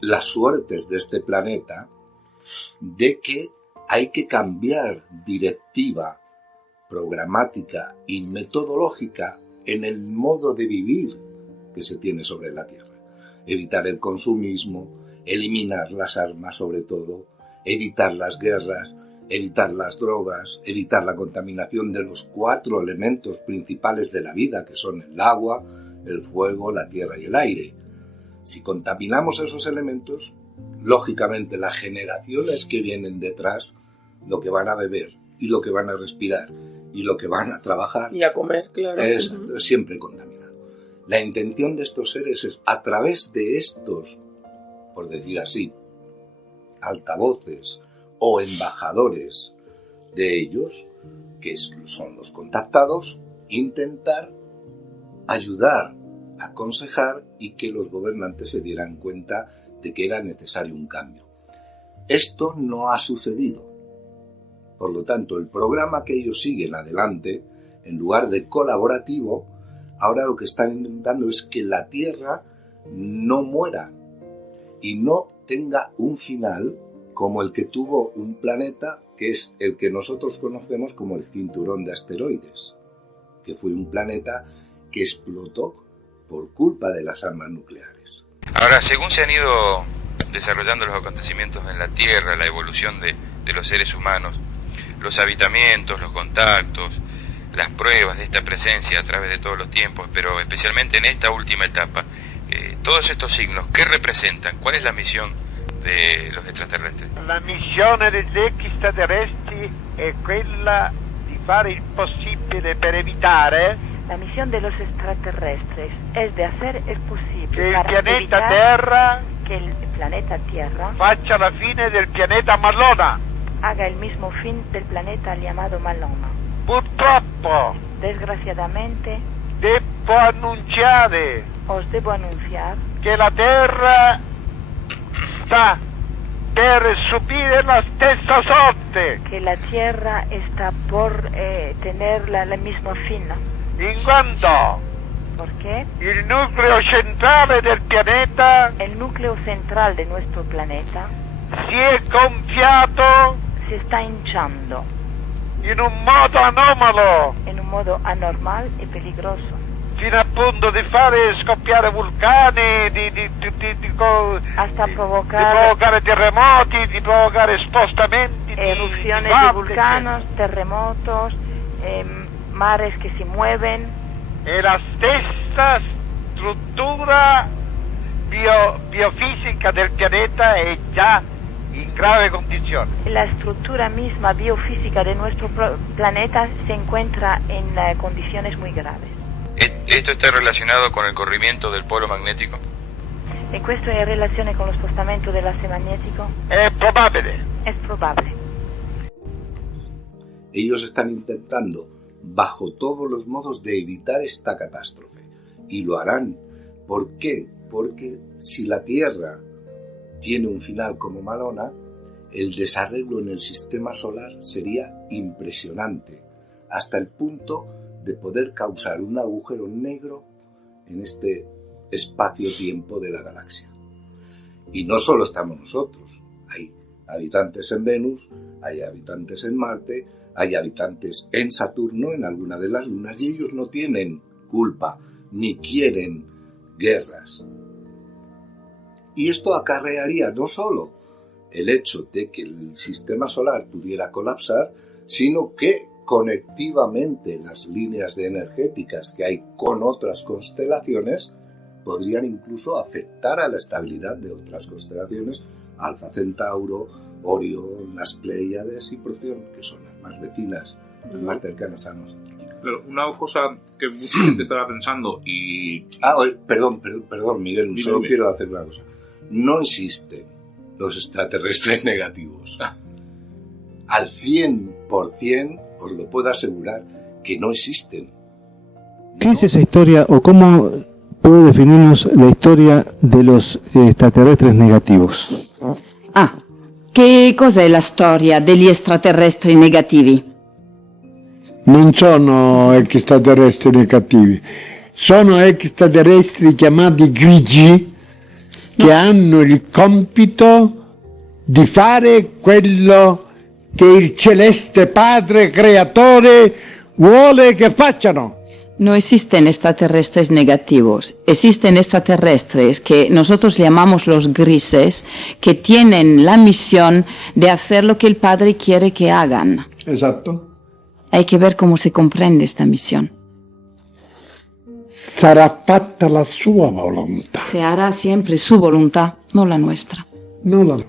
las suertes de este planeta, de que hay que cambiar directiva programática y metodológica en el modo de vivir que se tiene sobre la Tierra. Evitar el consumismo, eliminar las armas sobre todo, evitar las guerras, evitar las drogas, evitar la contaminación de los 4 elementos principales de la vida, que son el agua, el fuego, la tierra y el aire. Si contaminamos esos elementos, lógicamente las generaciones que vienen detrás, lo que van a beber y lo que van a respirar y lo que van a trabajar y a comer, claro, es siempre contaminado. La intención de estos seres es, a través de estos, por decir así, altavoces o embajadores de ellos, que son los contactados, intentar ayudar, aconsejar y que los gobernantes se dieran cuenta de que era necesario un cambio. Esto no ha sucedido. Por lo tanto, el programa que ellos siguen adelante, en lugar de colaborativo, ahora lo que están intentando es que la Tierra no muera y no tenga un final como el que tuvo un planeta que es el que nosotros conocemos como el cinturón de asteroides, que fue un planeta que explotó por culpa de las armas nucleares. Ahora, según se han ido desarrollando los acontecimientos en la Tierra, la evolución de los seres humanos, los habitamientos, los contactos, las pruebas de esta presencia a través de todos los tiempos, pero especialmente en esta última etapa, todos estos signos, ¿qué representan? ¿Cuál es la misión de los extraterrestres? La missione degli extraterrestri è quella di fare il possibile per evitare. La misión de los extraterrestres es de hacer el posible que para el planeta evitar Terra que el planeta Tierra faccia la fine del pianeta Malona. Haga el mismo fin del planeta llamado Malona. Purtroppo, desgraciadamente, os debo anunciar que la Terra sta per subire la stessa sorte. Que la Tierra está por tener la misma fin. In quanto ¿Por qué? il nucleo centrale del pianeta, el núcleo central de nuestro planeta, si è gonfiato, se está hinchando in un modo anomalo, en un modo anormal y peligroso, fino appunto di fare scoppiare vulcani, hasta provocare terremoti, di provocare spostamenti, erupciones de vulcanos, terremotos, mares que se mueven. E la stessa struttura biofisica del pianeta è già in grave condizione. La estructura misma biofísica de nuestro planeta se encuentra en condiciones muy graves. ¿Esto está relacionado con el corrimiento del polo magnético? ¿Y esto è in relazione con lo spostamento dell'asse magnetico? È probabile. Es probable. Ellos están intentando, bajo todos los modos, de evitar esta catástrofe. Y lo harán. ¿Por qué? Porque si la Tierra tiene un final como Malona, el desarreglo en el sistema solar sería impresionante, hasta el punto de poder causar un agujero negro en este espacio-tiempo de la galaxia. Y no solo estamos nosotros, hay habitantes en Venus, hay habitantes en Marte, hay habitantes en Saturno, en alguna de las lunas, y ellos no tienen culpa, ni quieren guerras. Y esto acarrearía no solo el hecho de que el sistema solar pudiera colapsar, sino que conectivamente las líneas energéticas que hay con otras constelaciones podrían incluso afectar a la estabilidad de otras constelaciones, Alfa Centauro, Orión, las Pléyades y Procyon, que son las más vecinas, las más cercanas a nosotros. Pero una cosa que mucha gente estará pensando y... Perdón, Miguel, solo quiero hacer una cosa. No existen los extraterrestres negativos. Al 100% os lo puedo asegurar que no existen. ¿Qué es esa historia o cómo puede definirnos la historia de los extraterrestres negativos? Che cos'è la storia degli extraterrestri negativi? Non sono extraterrestri negativi, sono extraterrestri chiamati grigi che hanno il compito di fare quello che il celeste Padre Creatore vuole che facciano. No existen extraterrestres negativos, existen extraterrestres que nosotros llamamos los grises, que tienen la misión de hacer lo que el Padre quiere que hagan. Esatto. Hay que ver cómo se comprende esta misión. Sarà fatta la sua volontà. Se hará siempre su voluntad, no la nuestra. No la...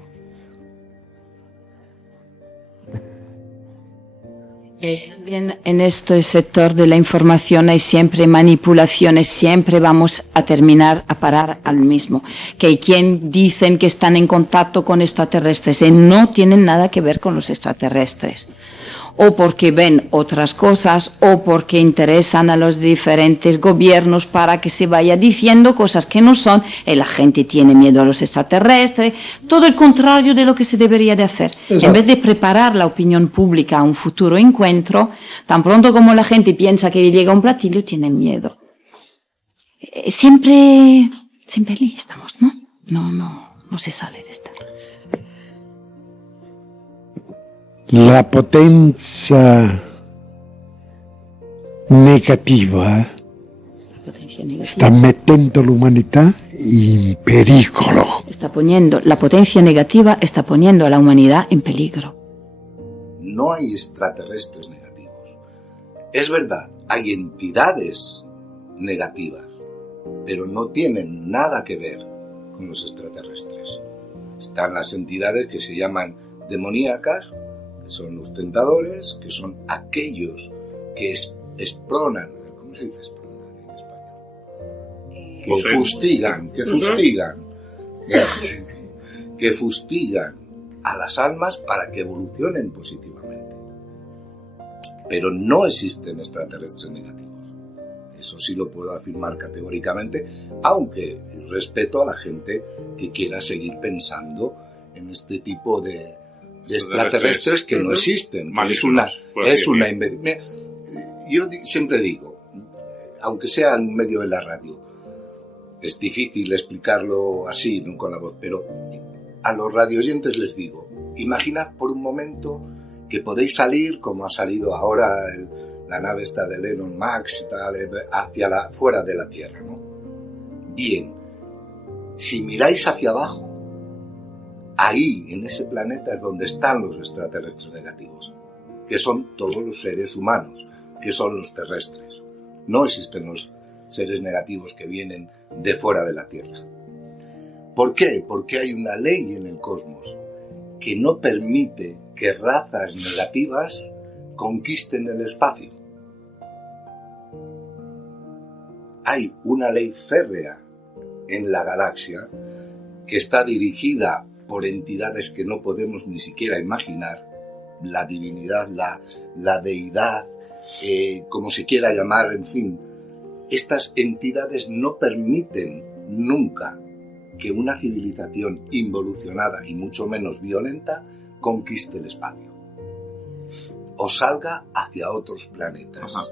También en este sector de la información hay siempre manipulaciones, siempre vamos a terminar a parar al mismo. Que hay quien dicen que están en contacto con extraterrestres y no tienen nada que ver con los extraterrestres. O porque ven otras cosas, o porque interesan a los diferentes gobiernos para que se vaya diciendo cosas que no son, y la gente tiene miedo a los extraterrestres, todo el contrario de lo que se debería de hacer. Exacto. En vez de preparar la opinión pública a un futuro encuentro, tan pronto como la gente piensa que llega un platillo, tienen miedo. Siempre ahí estamos, ¿no? No se sale de esta. La potenza negativa sta mettendo l'umanità in pericolo. La potencia negativa está poniendo a la humanidad en peligro. No hay extraterrestres negativos. Es verdad, hay entidades negativas, pero no tienen nada que ver con los extraterrestres. Están las entidades que se llaman demoníacas, que son los tentadores, que son aquellos que exploran, ¿cómo se dice explorar en español? Que fustigan a las almas para que evolucionen positivamente. Pero no existen extraterrestres negativos. Eso sí lo puedo afirmar categóricamente, aunque respeto a la gente que quiera seguir pensando en este tipo de extraterrestres que no existen. Yo siempre digo, aunque sea en medio de la radio, es difícil explicarlo así, no con la voz, pero a los radioyentes les digo, imaginad por un momento que podéis salir, como ha salido ahora la nave esta de Elon Musk, hacia fuera de la Tierra, ¿no? Bien, si miráis hacia abajo, ahí, en ese planeta, es donde están los extraterrestres negativos, que son todos los seres humanos, que son los terrestres. No existen los seres negativos que vienen de fuera de la Tierra. ¿Por qué? Porque hay una ley en el cosmos que no permite que razas negativas conquisten el espacio. Hay una ley férrea en la galaxia que está dirigida por entidades que no podemos ni siquiera imaginar, la divinidad, la deidad, como se quiera llamar, en fin. Estas entidades no permiten nunca que una civilización involucionada y mucho menos violenta conquiste el espacio o salga hacia otros planetas. Ajá.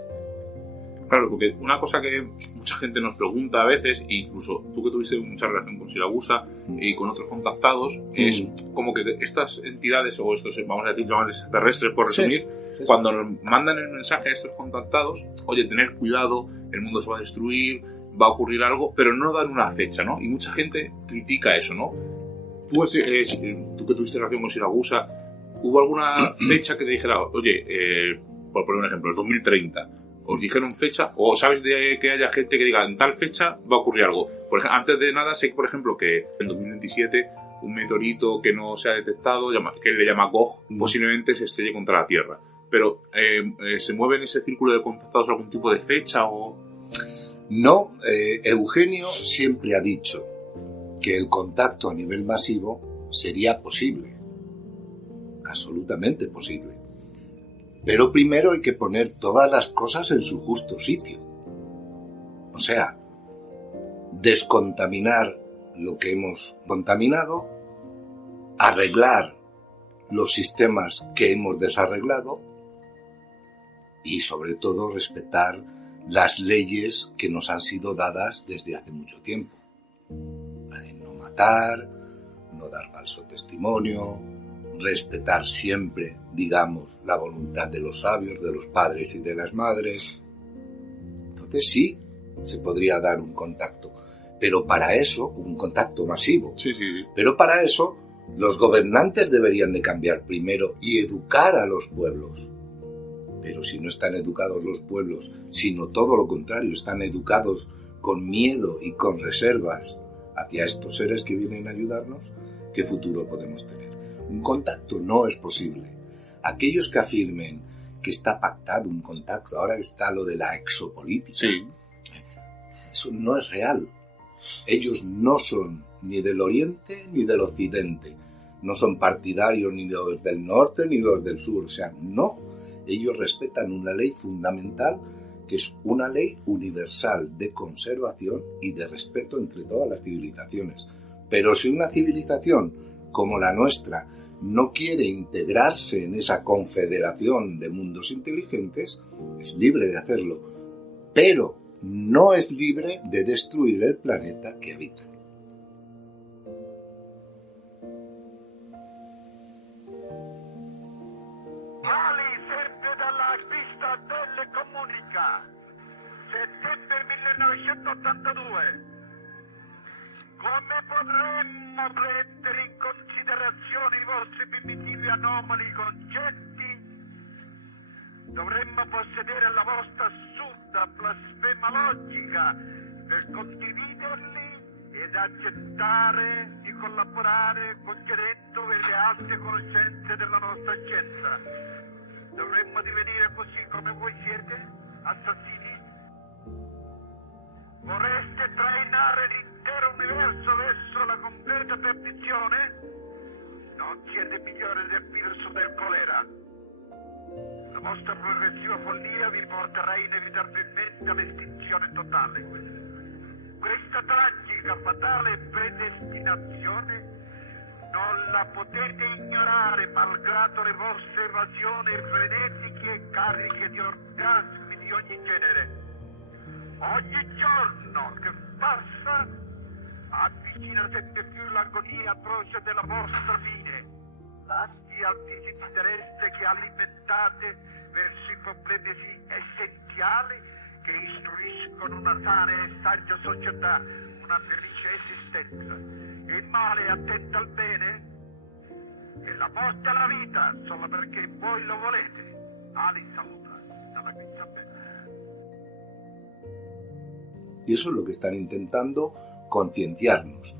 Claro, porque una cosa que mucha gente nos pregunta a veces, e incluso tú que tuviste mucha relación con Siragusa y con otros contactados, es como que estas entidades, o estos, vamos a decir, llamarles extraterrestres, por resumir, cuando nos mandan el mensaje a estos contactados, oye, tener cuidado, el mundo se va a destruir, va a ocurrir algo, pero no dan una fecha, ¿no? Y mucha gente critica eso, ¿no? Tú que tuviste relación con Siragusa, ¿hubo alguna fecha que te dijera, oye, por poner un ejemplo, el 2030, os dijeron fecha, o sabes de que haya gente que diga en tal fecha va a ocurrir algo? Por ejemplo, antes de nada sé, por ejemplo, que en 2027 un meteorito que no se ha detectado, que le llama Gog, posiblemente se estrelle contra la Tierra. Pero ¿se mueve en ese círculo de contactados algún tipo de fecha o...? No, Eugenio siempre ha dicho que el contacto a nivel masivo sería posible, absolutamente posible. Pero primero hay que poner todas las cosas en su justo sitio. O sea, descontaminar lo que hemos contaminado, arreglar los sistemas que hemos desarreglado y sobre todo respetar las leyes que nos han sido dadas desde hace mucho tiempo. No matar, no dar falso testimonio, respetar siempre, digamos, la voluntad de los sabios, de los padres y de las madres. Entonces sí, se podría dar un contacto, pero para eso, un contacto masivo. Sí. Pero para eso, los gobernantes deberían de cambiar primero y educar a los pueblos. Pero si no están educados los pueblos, sino todo lo contrario, están educados con miedo y con reservas hacia estos seres que vienen a ayudarnos, ¿qué futuro podemos tener? Un contacto no es posible. Aquellos que afirmen que está pactado un contacto, ahora está lo de la exopolítica, eso no es real. Ellos no son ni del Oriente ni del Occidente, no son partidarios ni los del norte ni los del sur, o sea, no. Ellos respetan una ley fundamental que es una ley universal de conservación y de respeto entre todas las civilizaciones. Pero si una civilización como la nuestra no quiere integrarse en esa confederación de mundos inteligentes, es libre de hacerlo, pero no es libre de destruir el planeta que habita. Ali sempre dalla pista delle comunica, settembre 1982. Come potremmo prendere in considerazione i vostri primitivi anomali concetti? Dovremmo possedere la vostra assurda blasfema logica per condividerli ed accettare di collaborare concedendo le alte conoscenze della nostra scienza. Dovremmo divenire così come voi siete, assassini? Vorreste trainare l'intero universo verso la completa perdizione? Non siete migliori del virus del colera. La vostra progressiva follia vi porterà inevitabilmente all'estinzione totale. Questa tragica, fatale predestinazione non la potete ignorare malgrado le vostre evasioni frenetiche e cariche di orgasmi di ogni genere. Ogni giorno che passa avvicina sempre più l'agonia atroce della vostra fine. L'ansia al disinteresse che alimentate verso i problemi essenziali che istruiscono una sana e saggia società, una felice esistenza. Il male attenta al bene e la morte alla vita solo perché voi lo volete. Ali saluta dalla Quinta Bella. Y eso es lo que están intentando concienciarnos,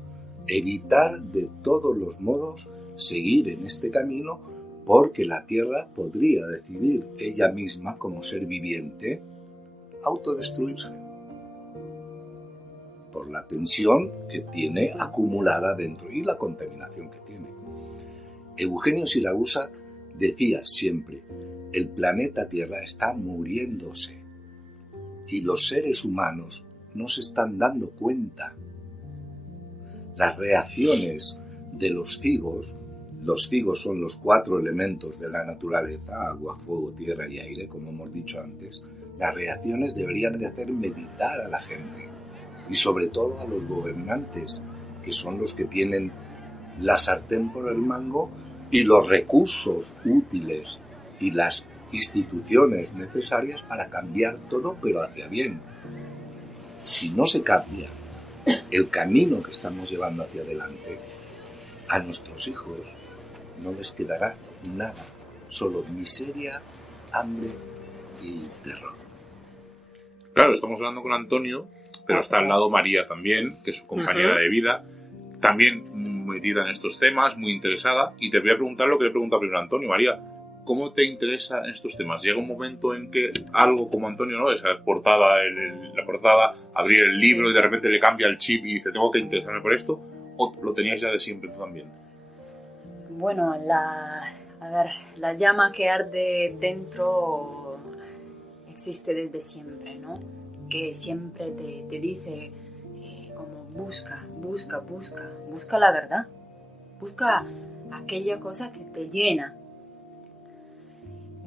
evitar de todos los modos seguir en este camino, porque la Tierra podría decidir ella misma como ser viviente autodestruirse por la tensión que tiene acumulada dentro y la contaminación que tiene. Eugenio Siragusa decía siempre, el planeta Tierra está muriéndose y los seres humanos no se están dando cuenta. Las reacciones de los cigos son los 4 elementos de la naturaleza, agua, fuego, tierra y aire, como hemos dicho antes. Las reacciones deberían de hacer meditar a la gente y sobre todo a los gobernantes, que son los que tienen la sartén por el mango y los recursos útiles y las instituciones necesarias para cambiar todo, pero hacia bien. Si no se cambia el camino que estamos llevando hacia adelante, a nuestros hijos no les quedará nada, solo miseria, hambre y terror. Claro, estamos hablando con Antonio, pero está al lado María también, que es su compañera de vida, también metida en estos temas, muy interesada, y te voy a preguntar lo que le pregunta primero a Antonio. María, ¿cómo te interesa en estos temas? ¿Llega un momento en que algo como Antonio, ¿no? Esa portada, la portada, abrir el libro y de repente le cambia el chip y dice, tengo que interesarme por esto? ¿O lo tenías ya de siempre tú también? Bueno, la llama que arde dentro existe desde siempre, ¿no? Que siempre te dice como busca la verdad, busca aquella cosa que te llena.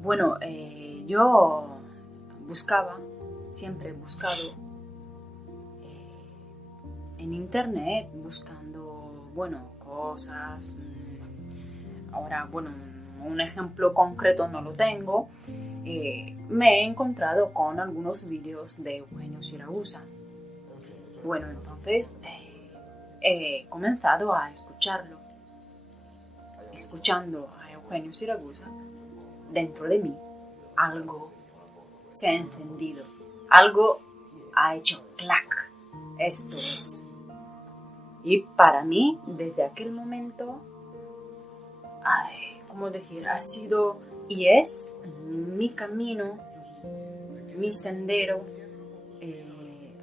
Bueno, yo siempre he buscado en internet, buscando, bueno, cosas. Ahora, bueno, un ejemplo concreto no lo tengo. Me he encontrado con algunos vídeos de Eugenio Siragusa. Bueno, entonces he comenzado a escucharlo. Escuchando a Eugenio Siragusa, dentro de mí algo se ha encendido, algo ha hecho clac. Esto es. Y para mí, desde aquel momento, ¿cómo decir? Ha sido y es mi camino, mi sendero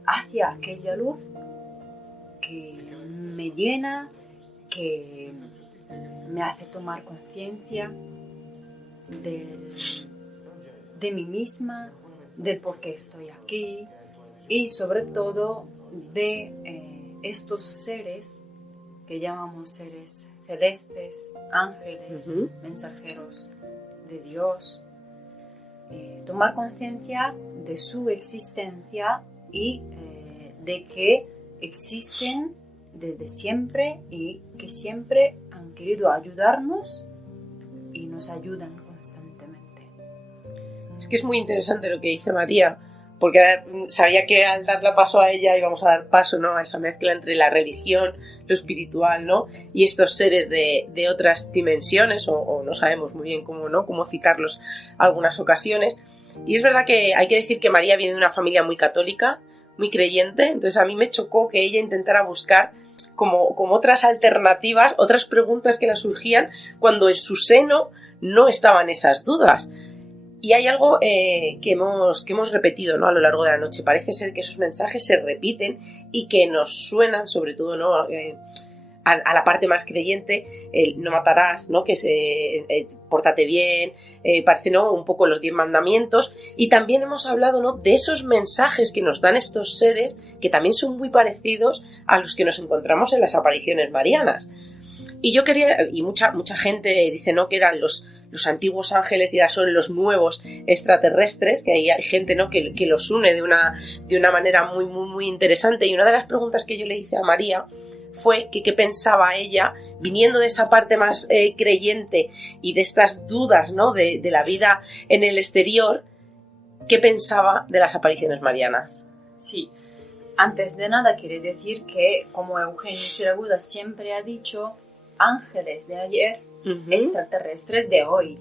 hacia aquella luz que me llena, que me hace tomar conciencia de mí misma, del por qué estoy aquí y sobre todo de estos seres que llamamos seres celestes, ángeles, mensajeros de Dios. Tomar conciencia de su existencia y de que existen desde siempre y que siempre han querido ayudarnos y nos ayudan constantemente. Es que es muy interesante lo que dice María, porque sabía que al darle paso a ella íbamos a dar paso, ¿no?, a esa mezcla entre la religión, lo espiritual, ¿no?, y estos seres de otras dimensiones, o no sabemos muy bien cómo citarlos algunas ocasiones. Y es verdad que hay que decir que María viene de una familia muy católica, muy creyente, entonces a mí me chocó que ella intentara buscar como otras alternativas, otras preguntas que le surgían cuando en su seno no estaban esas dudas. Y hay algo que hemos repetido, ¿no?, a lo largo de la noche. Parece ser que esos mensajes se repiten y que nos suenan, sobre todo, ¿no?, a la parte más creyente, el no matarás, ¿no?, que pórtate bien, parece, ¿no?, un poco los 10 mandamientos. Y también hemos hablado, ¿no?, de esos mensajes que nos dan estos seres que también son muy parecidos a los que nos encontramos en las apariciones marianas. Y yo quería, y mucha gente dice, ¿no?, que eran los antiguos ángeles y ahora son los nuevos extraterrestres, que hay gente, ¿no?, que los une de una manera muy, muy, muy interesante. Y una de las preguntas que yo le hice a María fue que qué pensaba ella, viniendo de esa parte más creyente y de estas dudas, ¿no?, de la vida en el exterior, qué pensaba de las apariciones marianas. Sí, antes de nada quiero decir que, como Eugenio Siragusa siempre ha dicho, ángeles de ayer, extraterrestres de hoy.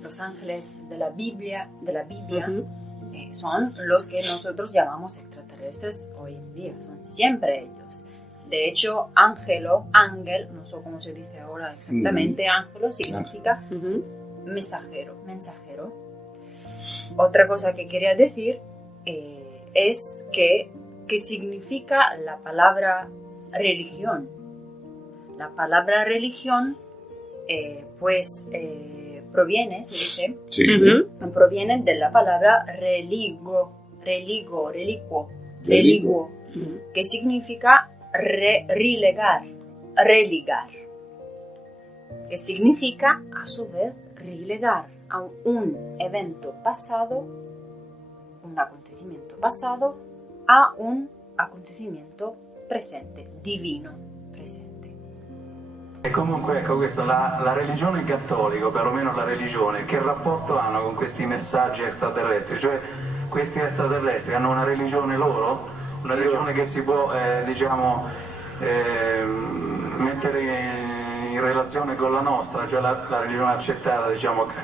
Los ángeles de la Biblia son los que nosotros llamamos extraterrestres hoy en día, son siempre ellos. De hecho, ángel, no sé cómo se dice ahora exactamente, ángelo significa mensajero. Otra cosa que quería decir es que significa la palabra religión. La palabra religión proviene, se dice, proviene de la palabra reliquo, que significa religar, que significa a su vez relegar a un evento pasado, un acontecimiento pasado, a un acontecimiento presente, divino presente. E comunque ecco questo, la religione cattolica, perlomeno la religione, che rapporto hanno con questi messaggi extraterrestri? Cioè questi extraterrestri hanno una religione loro? Una religione che si può mettere in relazione con la nostra, cioè la religione accettata,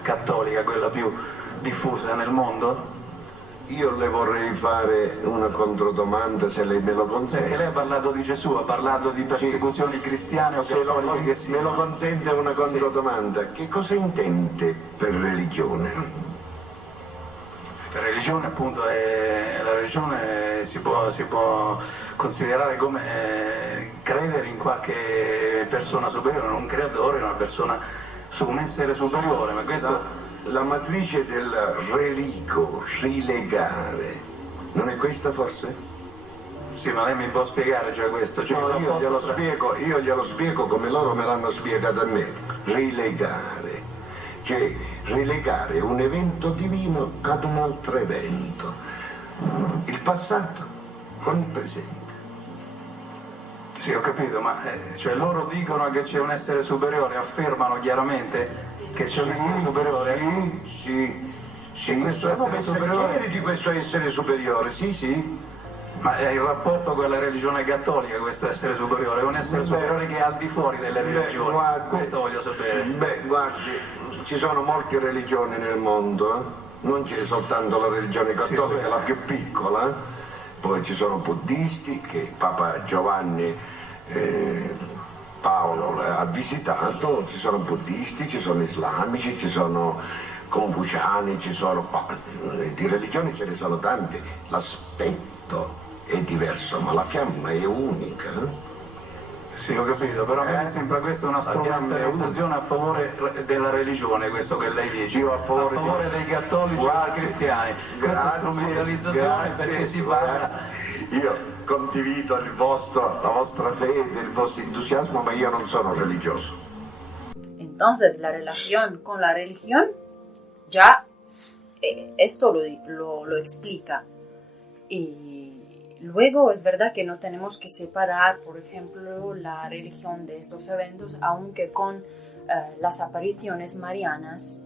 cattolica, quella più diffusa nel mondo? Io le vorrei fare una controdomanda, se lei me lo consente. Perché lei ha parlato di Gesù, ha parlato di persecuzioni cristiane o cattoliche. Me lo consente una controdomanda. Che cosa intende per religione? Per religione, appunto, la religione si può considerare come credere in qualche persona superiore, un creatore, una persona, un essere superiore, ma questo... La matrice del religo, rilegare, non è questa forse? Sì, ma lei mi può spiegare già questo? Cioè, no, io glielo spiego come loro me l'hanno spiegato a me. Rilegare, cioè rilegare un evento divino ad un altro evento. Il passato con il presente. Sì, ho capito, ma cioè loro dicono che c'è un essere superiore, affermano chiaramente che c'è un essere superiore. Sì. Questo Sono essere superiore messaggeri di questo essere superiore, sì. Ma è il rapporto con la religione cattolica questo essere superiore, è un essere superiore che è al di fuori delle religioni. Questo voglio sapere. Guardi, ci sono molte religioni nel mondo, non c'è soltanto la religione cattolica, la più piccola, poi ci sono buddisti che Papa Giovanni Paolo ha visitato, ci sono buddisti, ci sono islamici, ci sono confuciani, ci sono di religioni ce ne sono tante, l'aspetto è diverso ma la fiamma è unica. Sì, ho capito, però mi sembra questa una strumentalizzazione a favore della religione, questo che lei dice. Io a favore dei cattolici e dei cristiani. Questa strumentalizzazione perché si parla. Io condivido la vostra fede, il vostro entusiasmo, ma io non sono religioso. Entonces la relación con la religión ya esto lo explica. Y luego es verdad que no tenemos que separar, por ejemplo, la religión de estos eventos, aunque con las apariciones marianas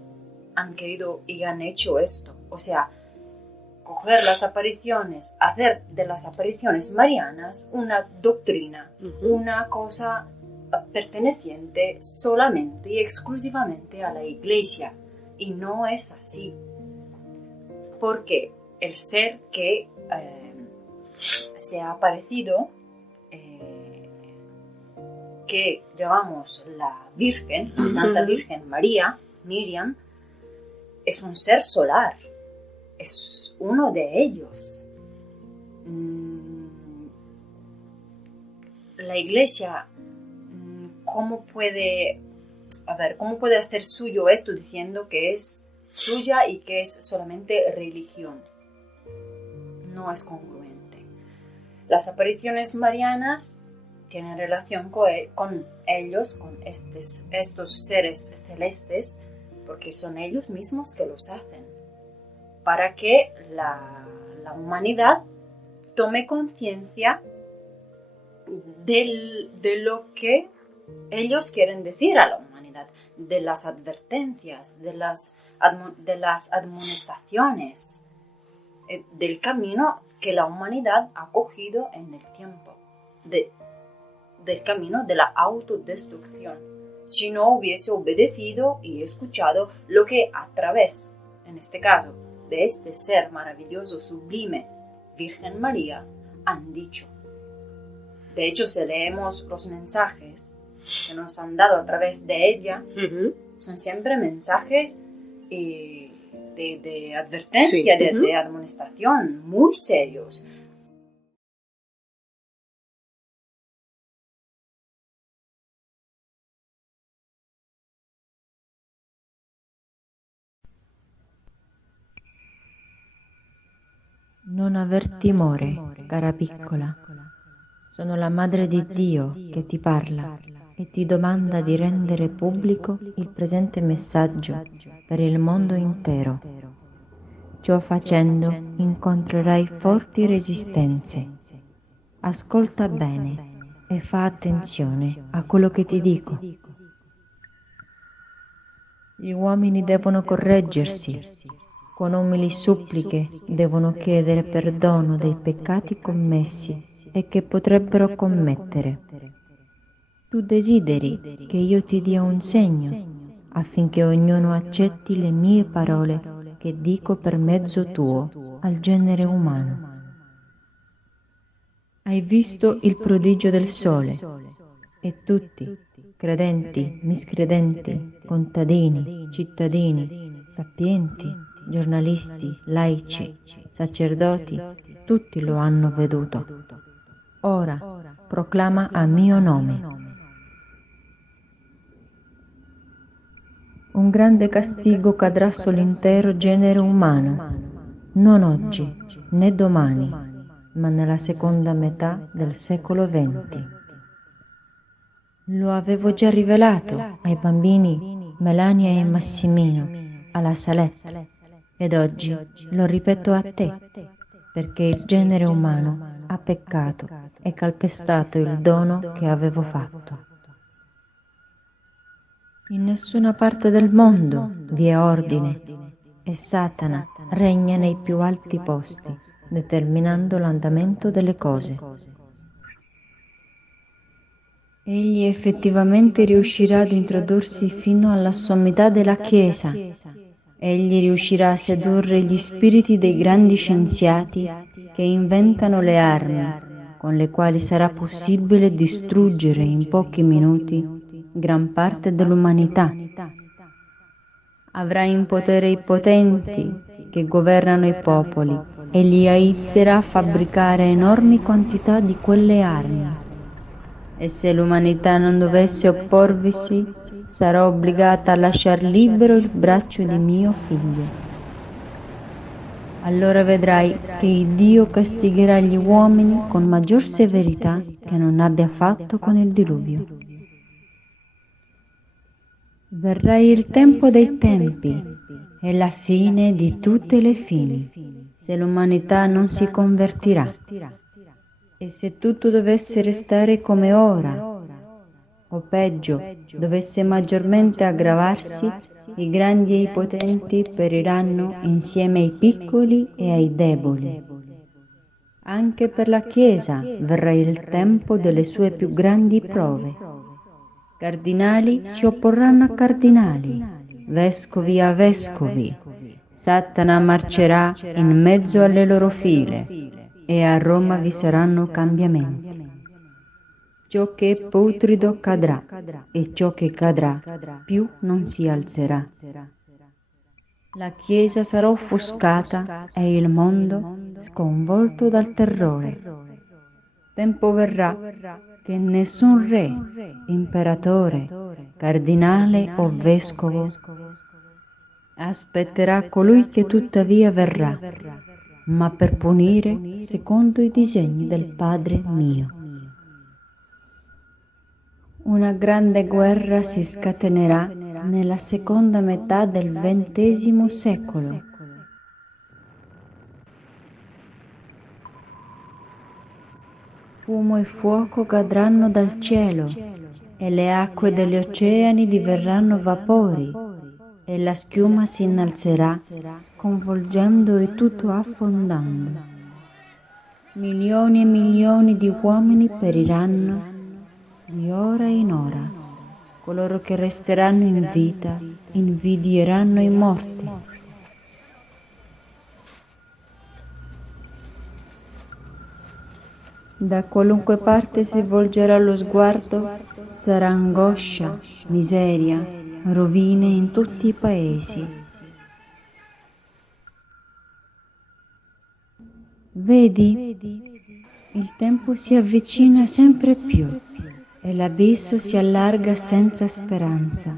han querido y han hecho esto. O sea, coger las apariciones, hacer de las apariciones marianas una doctrina, una cosa perteneciente solamente y exclusivamente a la Iglesia. Y no es así, porque el ser que se ha aparecido, que llamamos la Virgen, la Santa Virgen María, Miriam, es un ser solar, es uno de ellos. La Iglesia, ¿cómo puede hacer suyo esto diciendo que es suya y que es solamente religión? No es congruente. Las apariciones marianas tienen relación con ellos, con estos seres celestes, porque son ellos mismos que los hacen, para que la humanidad tome conciencia de lo que ellos quieren decir a la humanidad, de las advertencias, de las admonestaciones, del camino que la humanidad ha cogido en el tiempo, del camino de la autodestrucción. Si no hubiese obedecido y escuchado lo que a través, en este caso, de este ser maravilloso, sublime, Virgen María, han dicho. De hecho, si leemos los mensajes que nos han dado a través de ella, son siempre mensajes de advertencia, sí. de admonestación, muy serios. Non aver timore, cara piccola. Sono la Madre di Dio che ti parla e ti domanda di rendere pubblico il presente messaggio per il mondo intero. Ciò facendo incontrerai forti resistenze. Ascolta bene e fa attenzione a quello che ti dico. Gli uomini devono correggersi. Con umili suppliche devono chiedere perdono dei peccati commessi e che potrebbero commettere. Tu desideri che io ti dia un segno affinché ognuno accetti le mie parole che dico per mezzo tuo al genere umano. Hai visto il prodigio del sole e tutti, credenti, miscredenti, contadini, cittadini, sapienti, giornalisti, laici, sacerdoti, tutti lo hanno veduto. Ora proclama a mio nome. Un grande castigo cadrà sull'intero genere umano, non oggi né domani, ma nella seconda metà del secolo XX. Lo avevo già rivelato ai bambini Melania e Massimino alla Saletta ed oggi lo ripeto a te, perché il genere umano ha peccato e calpestato il dono che avevo fatto. In nessuna parte del mondo vi è ordine e Satana regna nei più alti posti, determinando l'andamento delle cose. Egli effettivamente riuscirà ad introdursi fino alla sommità della Chiesa. Egli riuscirà a sedurre gli spiriti dei grandi scienziati che inventano le armi, con le quali sarà possibile distruggere in pochi minuti gran parte dell'umanità. Avrà in potere i potenti che governano i popoli e li aizzerà a fabbricare enormi quantità di quelle armi. E se l'umanità non dovesse opporvisi, sarò obbligata a lasciar libero il braccio di mio figlio. Allora vedrai che il Dio castigherà gli uomini con maggior severità che non abbia fatto con il diluvio. Verrà il tempo dei tempi e la fine di tutte le fini, se l'umanità non si convertirà. E se tutto dovesse restare come ora, o peggio, dovesse maggiormente aggravarsi, i grandi e i potenti periranno insieme ai piccoli e ai deboli. Anche per la Chiesa verrà il tempo delle sue più grandi prove. Cardinali si opporranno a cardinali, vescovi a vescovi. Satana marcerà in mezzo alle loro file e a Roma vi saranno cambiamenti. Ciò che è putrido cadrà e ciò che cadrà più non si alzerà. La Chiesa sarà offuscata e il mondo sconvolto dal terrore. Tempo verrà che nessun re, imperatore, cardinale o vescovo aspetterà colui che tuttavia verrà, ma per punire secondo i disegni del Padre mio. Una grande guerra si scatenerà nella seconda metà del XX secolo. Fumo e fuoco cadranno dal cielo, e le acque degli oceani diverranno vapori, e la schiuma si innalzerà, sconvolgendo e tutto affondando. Milioni e milioni di uomini periranno di ora in ora. Coloro che resteranno in vita invidieranno i morti. Da qualunque parte si volgerà lo sguardo, sarà angoscia, miseria, rovine in tutti i paesi. Vedi, il tempo si avvicina sempre più e l'abisso si allarga senza speranza.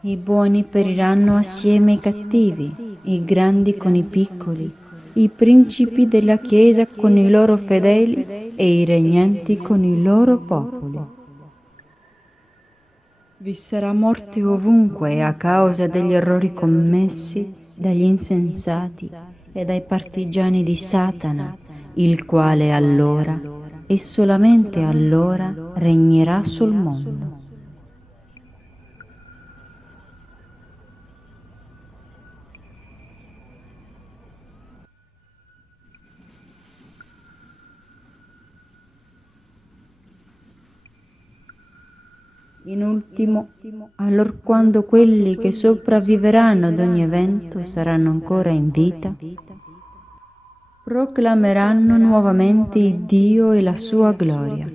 I buoni periranno assieme ai cattivi, i grandi con i piccoli, i principi della Chiesa con i loro fedeli e i regnanti con i loro popoli. Vi sarà morte ovunque a causa degli errori commessi dagli insensati e dai partigiani di Satana, il quale allora e solamente allora regnerà sul mondo. In ultimo, allorquando quelli che sopravviveranno ad ogni evento saranno ancora in vita, proclameranno nuovamente il Dio e la sua gloria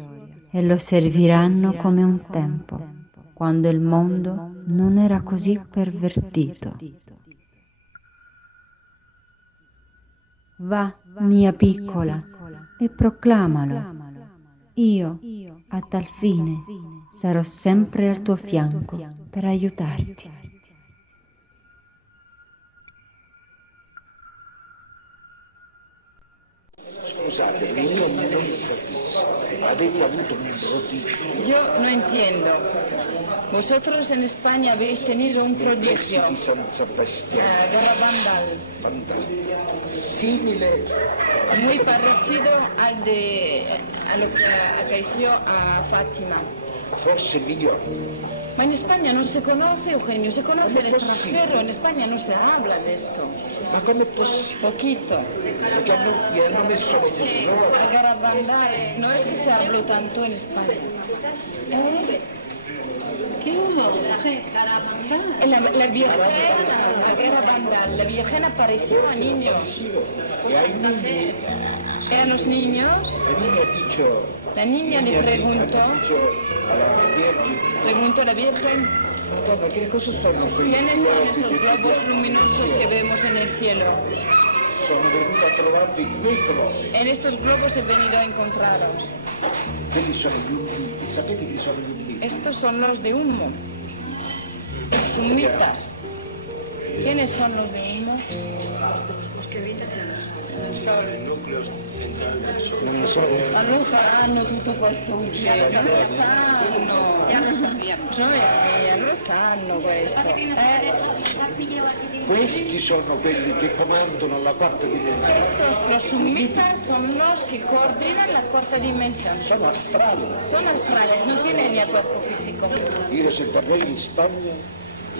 e lo serviranno come un tempo, quando il mondo non era così pervertito. Va, mia piccola, e proclamalo. Io, a tal fine, sarò sempre al tuo fianco per aiutarti. scusatemi, io non capisco. Avete avuto un prodigio. Yo no entiendo. Vosotros en España habéis tenido un prodigio. Di San Sebastián. Garabandal. Fantastico. Simile. Muy parecido a lo que acaeció a Fátima. Forse migliore. Ma en España no se conoce, Eugenio, se conoce en el extranjero, en España no se habla de esto. Ma come possibile? Poquito. Perché hanno messo le tesoro. A Garabandal, no es que se habló tanto en España. ¿Qué hubo? La Virgen, a Garabandal, la Virgen apareció a niños. ¿Eran los niños? La niña le preguntó a la Virgen, ¿quiénes son esos globos luminosos que vemos en el cielo? En estos globos he venido a encontraros. Estos son los de humo, sumitas. ¿Quiénes son los de humo? Los que vienen en el sol. Lo sanno tutto questo, lo sanno questo. Questi sono quelli che comandano la quarta dimensione. Estos, los sumitas, son los que coordinan la cuarta dimensión. Sono astrali. Son astrales, no tienen ni cuerpo físico. Io se tornerò in Spagna,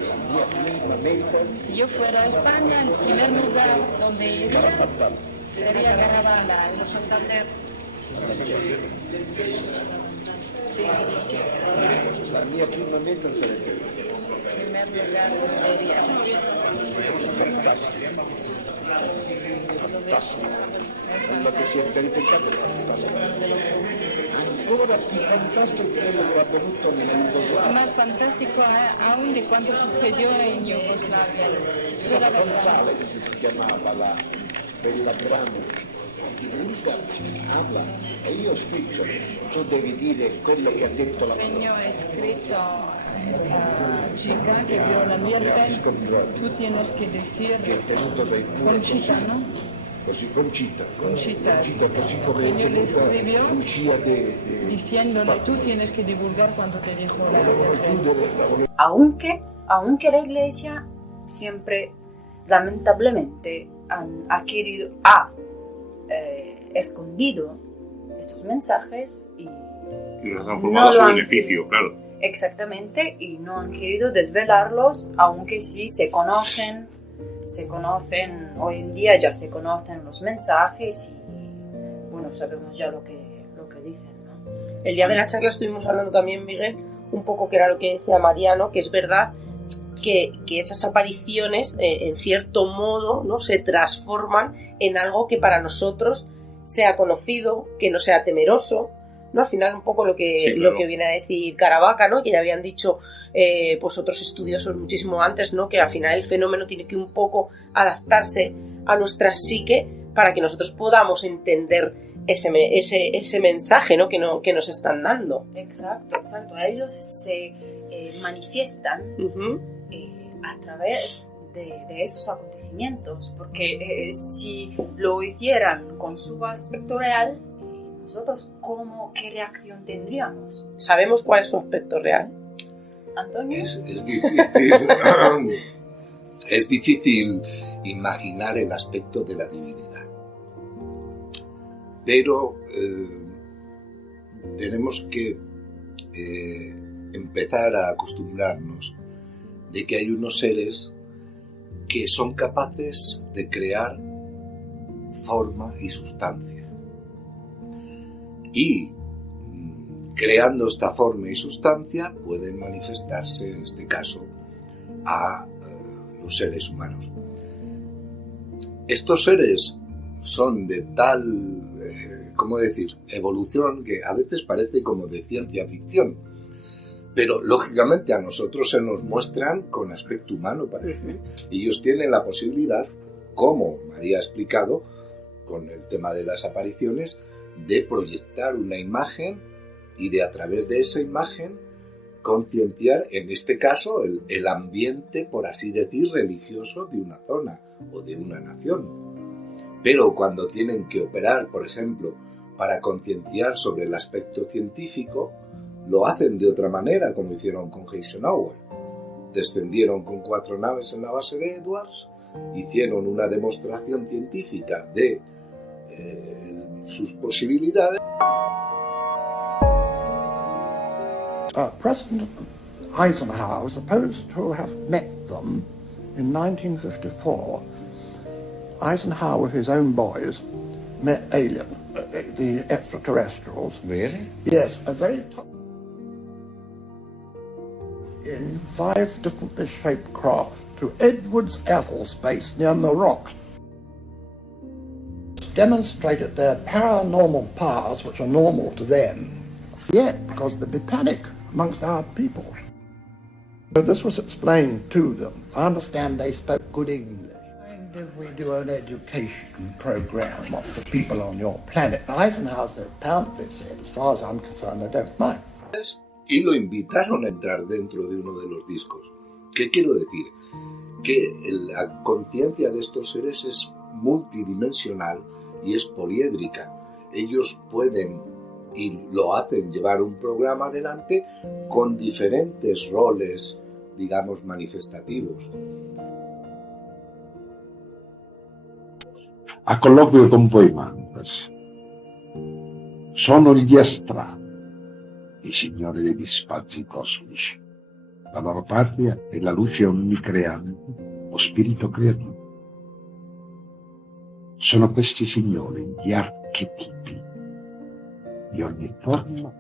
la mia prima meta. Si yo fuera a España, el primer lugar donde iría sería Garabandal, en Santander. La mia prima meta sarebbe El primer lugar donde iría. fantastico. Fantastico. Quello che si è verificato è fantastico. Ancora più fantastico quello che è avvenuto nell'Jugoslavia. Más fantástico aún de cuanto sucedió en Yugoslavia. González si chiamava la bella brava. Divulga, habla, e io ho scritto, tu devi dire quello che ha detto la Peño ha escrito a esta chica que vio la Virgen, tú tienes que decir, Conchita, ¿no? Così Conchita, Conchita, così come Peño le escribió Lucia diciéndole, tú tienes que divulgar cuando te dijo la Virgen. Aunque la Iglesia siempre, lamentablemente, ha escondido estos mensajes y los han transformado a su beneficio, claro. Exactamente, y no han querido desvelarlos, aunque sí se conocen, hoy en día ya se conocen los mensajes y bueno, sabemos ya lo que dicen, ¿no? El día de la charla estuvimos hablando también, Miguel, un poco que era lo que decía Mariano, que es verdad que esas apariciones en cierto modo, ¿no?, se transforman en algo que para nosotros sea conocido, que no sea temeroso, ¿no? Al final un poco lo que, sí, claro, lo que viene a decir Caravaca, ¿no?, que ya habían dicho pues otros estudiosos muchísimo antes, ¿no?, que al final el fenómeno tiene que un poco adaptarse a nuestra psique para que nosotros podamos entender ese mensaje, ¿no?, que nos están dando. Exacto. Ellos se manifiestan a través de esos acontecimientos, porque si lo hicieran con su aspecto real, nosotros ¿qué reacción tendríamos? ¿Sabemos cuál es su aspecto real? ¿Antonio? Es difícil. Es difícil imaginar el aspecto de la divinidad. Pero tenemos que empezar a acostumbrarnos de que hay unos seres que son capaces de crear forma y sustancia. Y creando esta forma y sustancia pueden manifestarse, en este caso, a los seres humanos. Estos seres son de tal, ¿cómo decir?, evolución que a veces parece como de ciencia ficción. Pero, lógicamente, a nosotros se nos muestran con aspecto humano, parece. Ellos tienen la posibilidad, como María ha explicado, con el tema de las apariciones, de proyectar una imagen y de, a través de esa imagen, concienciar, en este caso, el ambiente, por así decir, religioso de una zona o de una nación. Pero cuando tienen que operar, por ejemplo, para concienciar sobre el aspecto científico, lo hacen de otra manera, como hicieron con Eisenhower. Descendieron con 4 naves en la base de Edwards, hicieron una demostración científica de sus posibilidades. President Eisenhower was supposed to have met them in 1954. Eisenhower, with his own boys, met alien, the extraterrestrials. Really? Yes, a very top. In 5 differently shaped craft to Edwards Air Force Base near Morocco. Demonstrated their paranormal powers, which are normal to them, yet because there'd be panic amongst our people. So this was explained to them. I understand they spoke good English. And if we do an education program of the people on your planet, Eisenhower apparently said, as far as I'm concerned, I don't mind. Y lo invitaron a entrar dentro de uno de los discos. ¿Qué quiero decir? Que la conciencia de estos seres es multidimensional y es poliédrica. Ellos pueden, y lo hacen, llevar un programa adelante con diferentes roles, digamos, manifestativos. A colloquio con voi, Mantas. Sono gli astral, i signori degli spazi cosmici. La loro patria è la luce onnicreante o spirito creativo. Sono questi signori gli archetipi di ogni forma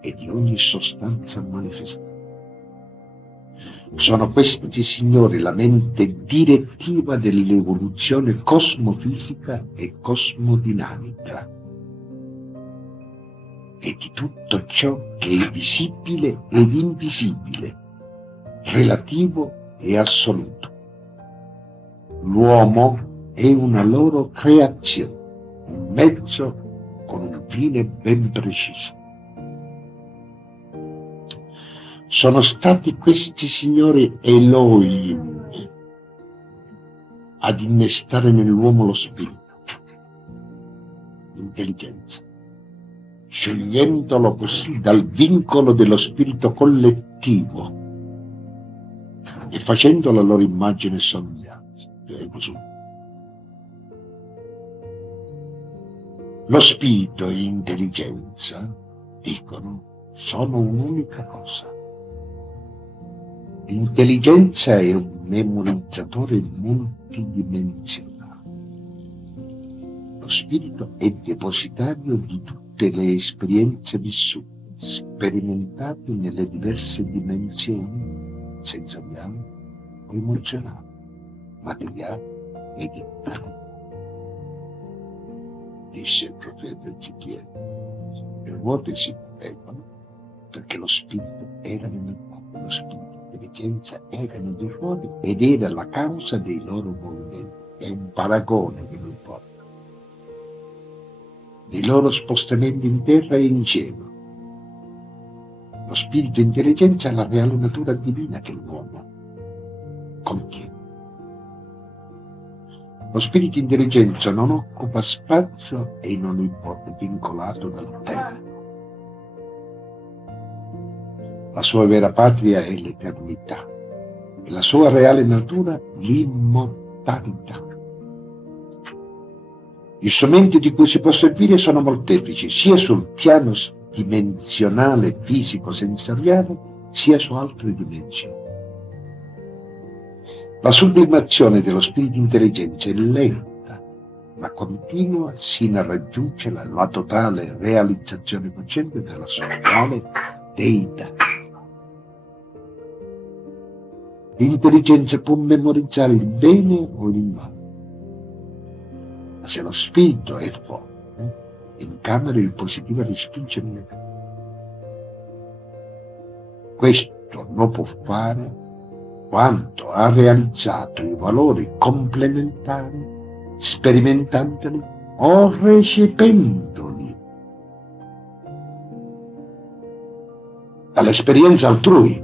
e di ogni sostanza manifestata. Sono questi signori la mente direttiva dell'evoluzione cosmofisica e cosmodinamica e di tutto ciò che è visibile ed invisibile, relativo e assoluto. L'uomo è una loro creazione, un mezzo con un fine ben preciso. Sono stati questi signori Elohim ad innestare nell'uomo lo spirito, l'intelligenza, scegliendolo così dal vincolo dello spirito collettivo e facendo la loro immagine somiglianza. Lo spirito e l'intelligenza, dicono, sono un'unica cosa. L'intelligenza è un memorizzatore multidimensionale. Lo spirito è depositario di tutte le esperienze vissute, sperimentate nelle diverse dimensioni sensoriali o emozionali, materiali ed interne. Disse il profeta Ezechiele, le ruote si muovevano perché lo spirito era nel cuore, lo spirito e l'intelligenza erano di ruote ed era la causa dei loro movimenti. È un paragone che non porta. Dei loro spostamenti in terra e in cielo. Lo spirito e l'intelligenza è la reale natura divina che l'uomo contiene. Lo spirito intelligenza non occupa spazio e non è vincolato dal tempo. La sua vera patria è l'eternità e la sua reale natura l'immortalità. Gli strumenti di cui si può servire sono molteplici, sia sul piano dimensionale fisico-sensoriale, sia su altre dimensioni. La sublimazione dello spirito intelligenza è lenta, ma continua sino a raggiungere la totale realizzazione cosciente della sua reale deità. L'intelligenza può memorizzare il bene o il male, ma se lo spirito è forte, incamera il positivo e respinge il negativo. Questo lo può fare quanto ha realizzato i valori complementari, sperimentandoli o recependoli dall'esperienza altrui.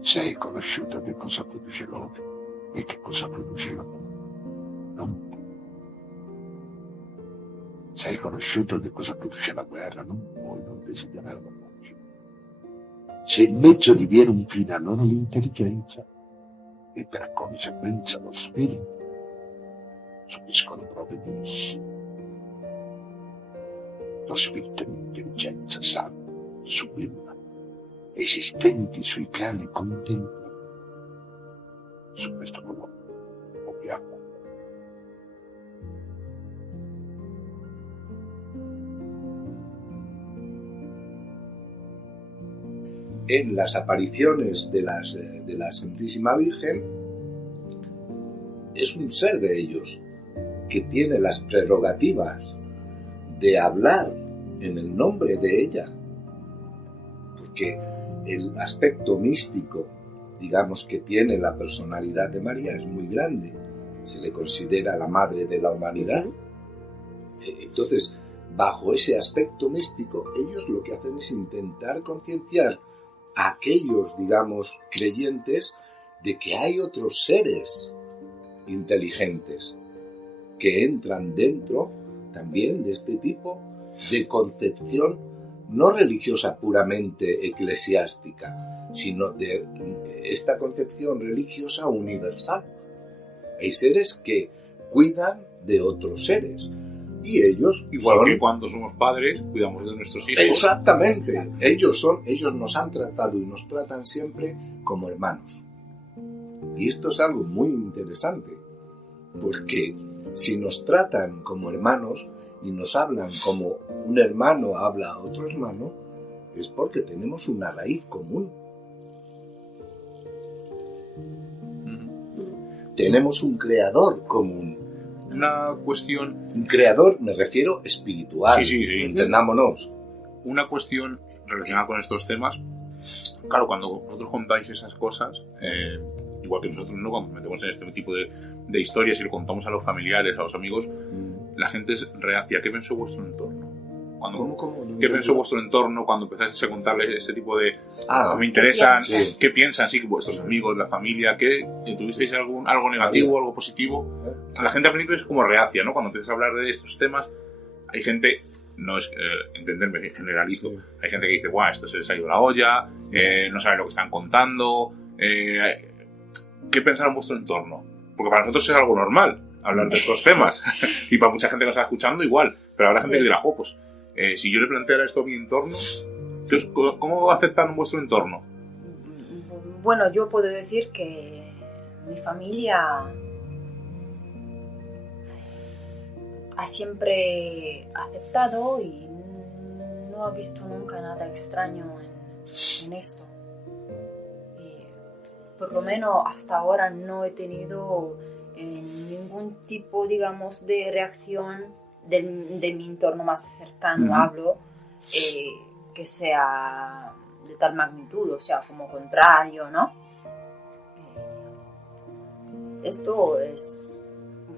Sei conosciuto che cosa produce l'odio, e che cosa producevano. No? Se hai conosciuto che cosa produce la guerra, non puoi non desiderare la pace. Se il mezzo diviene un fine, allora l'intelligenza e per conseguenza lo spirito subiscono prove di essi. Lo spirito e l'intelligenza sanno, sublima, esistenti sui piani contemplativi. Su questo colore abbiamo. En las apariciones de la Santísima Virgen es un ser de ellos que tiene las prerrogativas de hablar en el nombre de ella, porque el aspecto místico, digamos, que tiene la personalidad de María es muy grande. Se le considera la madre de la humanidad. Entonces, bajo ese aspecto místico, ellos lo que hacen es intentar concienciar a aquellos, digamos, creyentes de que hay otros seres inteligentes que entran dentro también de este tipo de concepción no religiosa puramente eclesiástica, sino de esta concepción religiosa universal. Hay seres que cuidan de otros seres y ellos igual que cuando somos padres cuidamos de nuestros hijos. Exactamente. Ellos nos han tratado y nos tratan siempre como hermanos. Y esto es algo muy interesante, porque si nos tratan como hermanos y nos hablan como un hermano habla a otro hermano, es porque tenemos una raíz común. Tenemos un creador común. Una cuestión... Un creador, me refiero, espiritual. Sí. Entendámonos. Una cuestión relacionada con estos temas. Claro, cuando vosotros contáis esas cosas, igual que nosotros, ¿no? Cuando metemos en este tipo de historias y lo contamos a los familiares, a los amigos, la gente es reacia. ¿Qué pensó vuestro entorno? ¿Qué pensó vuestro entorno cuando empezasteis a contarles ese tipo de... me interesan, ¿qué piensan? Sí, vuestros amigos, la familia, ¿tuvisteis algo negativo, algo positivo? La gente al principio es como reacia, ¿no? Cuando empiezas a hablar de estos temas, hay gente, no es entenderme, generalizo, hay gente que dice, guau, esto se les ha ido la olla, no saben lo que están contando, ¿qué pensaron vuestro entorno? Porque para nosotros es algo normal hablar de estos temas, y para mucha gente que nos está escuchando igual, pero habrá gente que dirá, pues, si yo le planteara esto a mi entorno, ¿cómo aceptan vuestro entorno? Bueno, yo puedo decir que mi familia ha siempre aceptado y no ha visto nunca nada extraño en esto. Y por lo menos hasta ahora no he tenido ningún tipo, digamos, de reacción de mi entorno más cercano, hablo, que sea de tal magnitud, o sea, como contrario, ¿no? Esto es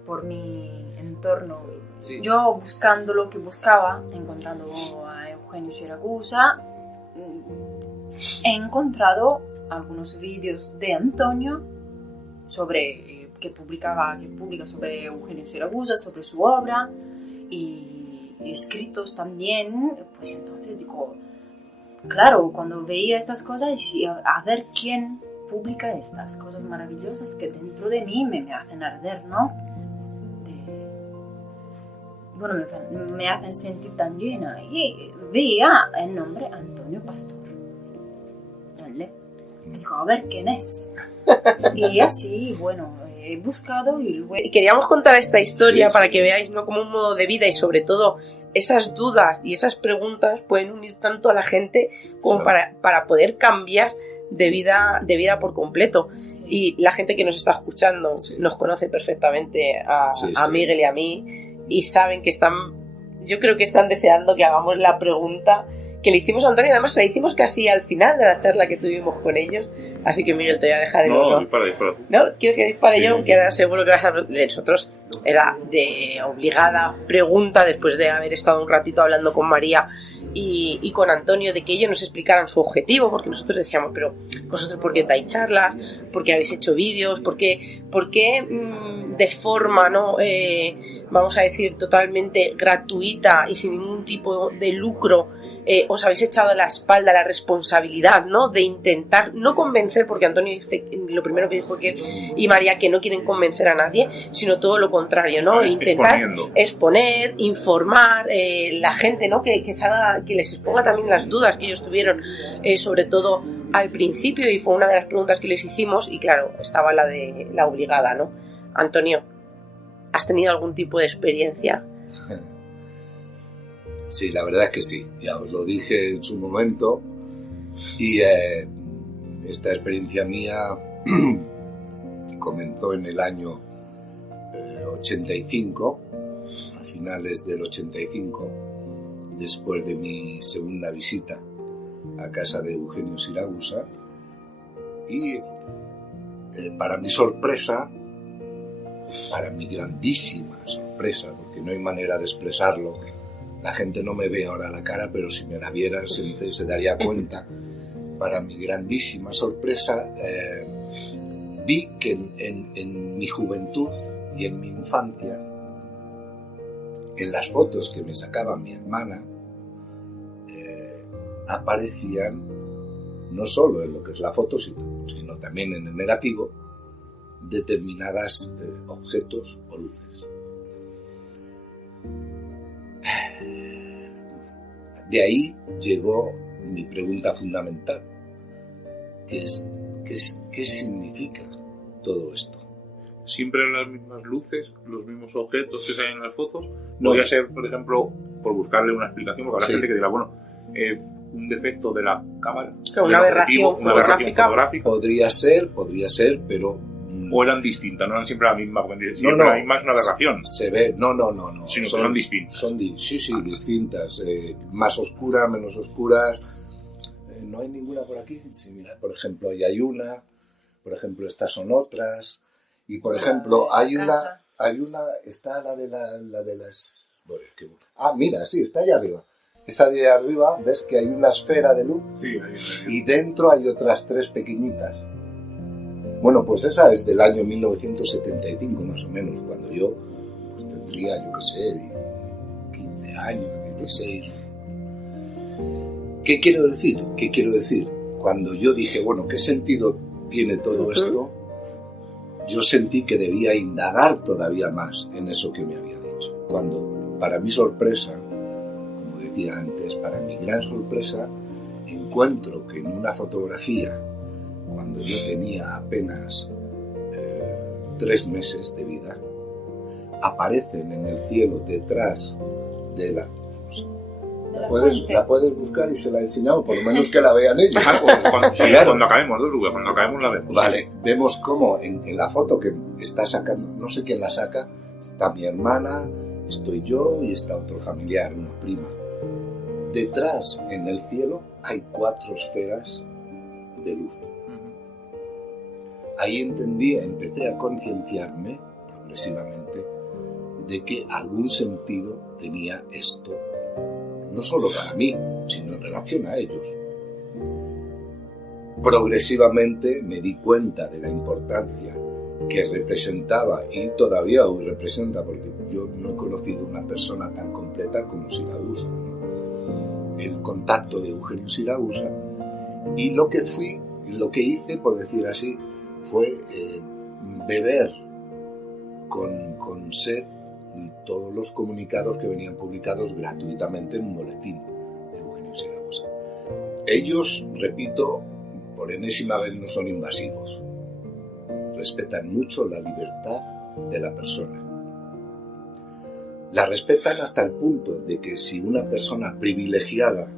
por mi entorno. Sí. Yo buscando lo que buscaba, encontrando a Eugenio Siragusa, he encontrado algunos vídeos de Antonio que publica sobre Eugenio Siragusa, sobre su obra, y escritos también. Pues entonces digo, claro, cuando veía estas cosas, decía, a ver quién publica estas cosas maravillosas que dentro de mí me hacen arder, ¿no? Bueno, me hacen sentir tan llena. Y veía el nombre Antonio Pastor, ¿vale? Y digo, a ver quién es. Y así, bueno, he buscado y luego... Queríamos contar esta historia para que veáis, ¿no?, como un modo de vida, y sobre todo esas dudas y esas preguntas pueden unir tanto a la gente como para poder cambiar de vida por completo. Sí. Y la gente que nos está escuchando nos conoce perfectamente a Miguel y a mí, y saben que yo creo que están deseando que hagamos la pregunta que le hicimos a Antonio. Además la hicimos casi al final de la charla que tuvimos con ellos, así que Miguel, te voy a dejar el honor. Dispara. No, quiero que dispare yo, que ahora seguro que vas a... Nosotros era de obligada pregunta, después de haber estado un ratito hablando con María y con Antonio, de que ellos nos explicaran su objetivo, porque nosotros decíamos, pero vosotros ¿por qué dais charlas? ¿Por qué habéis hecho vídeos? ¿Por qué de forma, ¿no? Vamos a decir, totalmente gratuita y sin ningún tipo de lucro, os habéis echado a la espalda la responsabilidad, ¿no? De intentar no convencer, porque Antonio dice, lo primero que dijo que él y María, que no quieren convencer a nadie, sino todo lo contrario, ¿no? Intentar exponer, informar, la gente, ¿no? Que les exponga también las dudas que ellos tuvieron, sobre todo al principio, y fue una de las preguntas que les hicimos, y claro, estaba la de la obligada, ¿no? Antonio, ¿has tenido algún tipo de experiencia? Sí, la verdad es que sí, ya os lo dije en su momento, y esta experiencia mía comenzó en el año 85, a finales del 85, después de mi segunda visita a casa de Eugenio Siragusa, y para mi sorpresa, para mi grandísima sorpresa, porque no hay manera de expresarlo, la gente no me ve ahora la cara, pero si me la viera se daría cuenta. Para mi grandísima sorpresa, vi que en mi juventud y en mi infancia, en las fotos que me sacaba mi hermana, aparecían, no solo en lo que es la foto, sino también en el negativo, determinadas objetos o luces. De ahí llegó mi pregunta fundamental, que es ¿qué significa todo esto? ¿Siempre las mismas luces, los mismos objetos que salen en las fotos? Podría ser, por ejemplo, por buscarle una explicación, porque habrá gente que dirá, bueno, un defecto de la cámara, una aberración fotográfica. Podría ser, pero... ¿O eran distintas? ¿No eran siempre la misma? Siempre la misma es una aberración. Se ve, no. Sino que son distintas. Sí, distintas. Más oscuras, menos oscuras. No hay ninguna por aquí. Sí, mira, por ejemplo, ahí hay una. Por ejemplo, estas son otras. Y por ejemplo, hay una, está la de las... Bueno, mira, sí, está allá arriba. Esa de arriba, ves que hay una esfera de luz. Sí, y dentro hay otras 3 pequeñitas. Bueno, pues esa es del año 1975 más o menos, cuando yo pues tendría, yo qué sé, 15 años, 16. ¿Qué quiero decir? Cuando yo dije, bueno, ¿qué sentido tiene todo esto? Yo sentí que debía indagar todavía más en eso que me había dicho. Cuando, para mi sorpresa, como decía antes, para mi gran sorpresa, encuentro que en una fotografía, cuando yo tenía apenas 3 meses de vida, aparecen en el cielo detrás de la... La puedes buscar y se la he enseñado, por lo menos que la vean ellos. Cuando acabemos la vemos. Vale, vemos cómo en la foto que está sacando, no sé quién la saca, está mi hermana, estoy yo y está otro familiar, una prima. Detrás, en el cielo, hay 4 esferas de luz. Ahí empecé a concienciarme progresivamente de que algún sentido tenía esto, no solo para mí, sino en relación a ellos. Progresivamente me di cuenta de la importancia que representaba, y todavía hoy representa, porque yo no he conocido una persona tan completa como Siragusa, el contacto de Eugenio Siragusa, y lo que hice, por decir así, fue beber con sed todos los comunicados que venían publicados gratuitamente en un boletín de Eugenio Siragusa. Ellos, repito, por enésima vez no son invasivos. Respetan mucho la libertad de la persona. La respetan hasta el punto de que si una persona privilegiada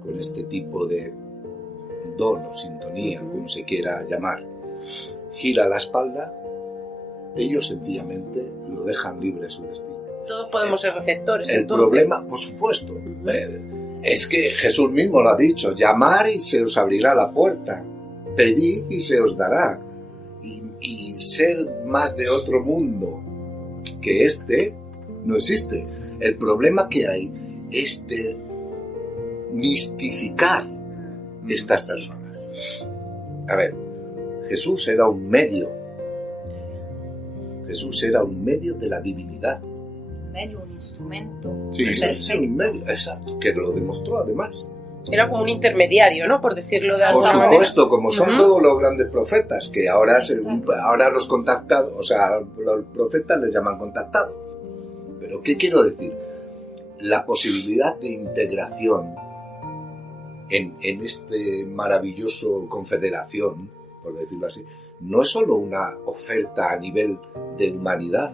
con este tipo de don o sintonía, como se quiera llamar, gira la espalda, ellos sencillamente lo dejan libre a su destino. Todos podemos ser receptores. El problema, por supuesto, es que Jesús mismo lo ha dicho: llamar y se os abrirá la puerta, pedid y se os dará. Y ser más de otro mundo que este no existe. El problema que hay es de mistificar estas personas. A ver, Jesús era un medio. Jesús era un medio de la divinidad. Un medio, un instrumento. Sí, un medio, exacto, que lo demostró además. Era como un intermediario, ¿no? Por decirlo de Por alguna supuesto, manera. como son todos los grandes profetas, que ahora los contactados, o sea, los profetas les llaman contactados. Pero ¿qué quiero decir? La posibilidad de integración en este maravilloso confederación, por decirlo así, no es solo una oferta a nivel de humanidad,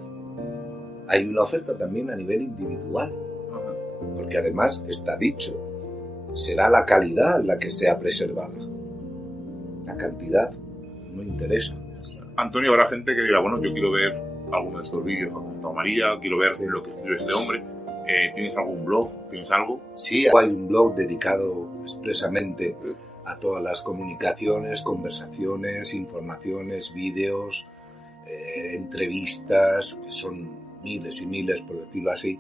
hay una oferta también a nivel individual, porque además está dicho, será la calidad la que sea preservada, la cantidad no interesa. Antonio, habrá gente que dirá, bueno, yo quiero ver alguno de estos vídeos que ha comentado María, quiero ver lo que escribe este hombre. ¿Tienes algún blog? ¿Tienes algo? Sí, hay un blog dedicado expresamente a todas las comunicaciones, conversaciones, informaciones, vídeos, entrevistas, que son miles y miles, por decirlo así,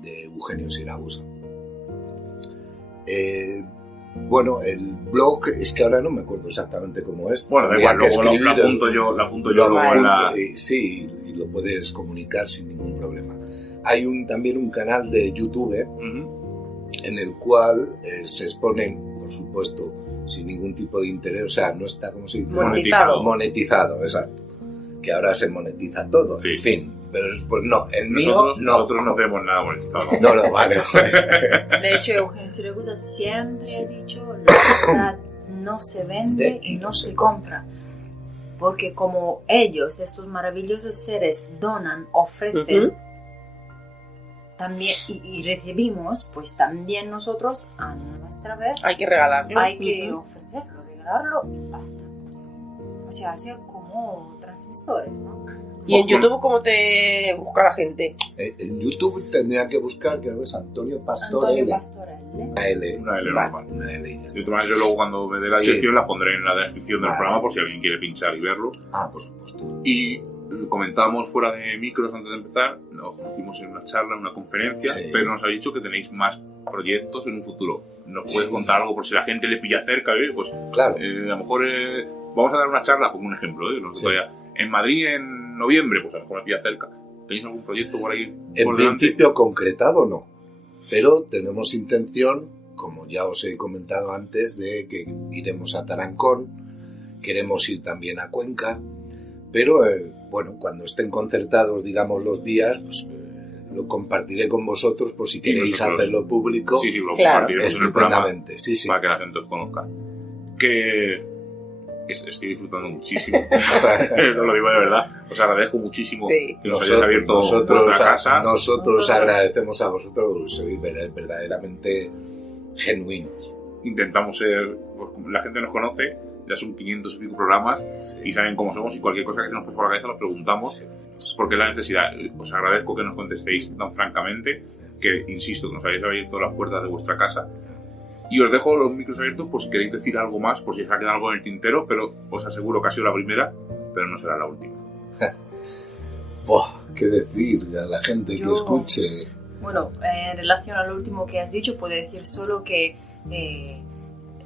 de Eugenio Siragusa. Bueno, el blog, es que ahora no me acuerdo exactamente cómo es. Bueno, da igual, luego lo apunto yo luego en la... Sí, y lo puedes comunicar sin ningún problema. Hay también un canal de YouTube en el cual se exponen, por supuesto, sin ningún tipo de interés, o sea, no está, ¿cómo se dice? Monetizado, exacto. Que ahora se monetiza todo, en fin. Pero pues no, el mío no. Nosotros no tenemos nada monetizado. No, vale. De hecho, Eugenio Siragusa siempre ha dicho, la verdad no se vende y no se compra. Porque como ellos, estos maravillosos seres, donan, ofrecen, también y recibimos, pues también nosotros a nuestra vez hay que regalarlo, hay que ofrecerlo, regalarlo y basta. O sea, ser como transmisores, ¿no? ¿Y en YouTube cómo te busca la gente? En YouTube tendría que buscar, creo que es Antonio Pastorelle. Una L normal. Una L. Yo luego cuando me dé la dirección la pondré en la descripción del programa por si alguien quiere pinchar y verlo. Por supuesto. Y comentábamos fuera de micros antes de empezar, nos conocimos en una charla, en una conferencia, pero nos ha dicho que tenéis más proyectos en un futuro. ¿Nos puedes contar algo por si la gente le pilla cerca? Pues claro. A lo mejor vamos a dar una charla, pongo un ejemplo, en Madrid en noviembre, pues a lo mejor me pilla cerca. ¿Tenéis algún proyecto por ahí? En principio concretado no, pero tenemos intención, como ya os he comentado antes, de que iremos a Tarancón, queremos ir también a Cuenca, pero bueno, cuando estén concertados, digamos, los días, pues lo compartiré con vosotros por si queréis hacerlo público. Sí, lo compartiremos en el programa sí. Para que la gente os conozca. Que estoy disfrutando muchísimo. No lo digo de verdad. Os agradezco muchísimo que nos hayáis abierto vuestra casa. Nosotros agradecemos a vosotros, sois verdaderamente genuinos. Intentamos ser, pues, la gente nos conoce, ya son 500 y pico programas y saben cómo somos, y cualquier cosa que se nos pase por la cabeza lo preguntamos porque es la necesidad. Os agradezco que nos contestéis tan francamente, que insisto, que nos hayáis abierto las puertas de vuestra casa. Y os dejo los micros abiertos por si queréis decir algo más, por si os ha quedado algo en el tintero, pero os aseguro que ha sido la primera, pero no será la última. ¿Qué decir a la gente que escuche? Bueno, en relación a lo último que has dicho, puedo decir solo que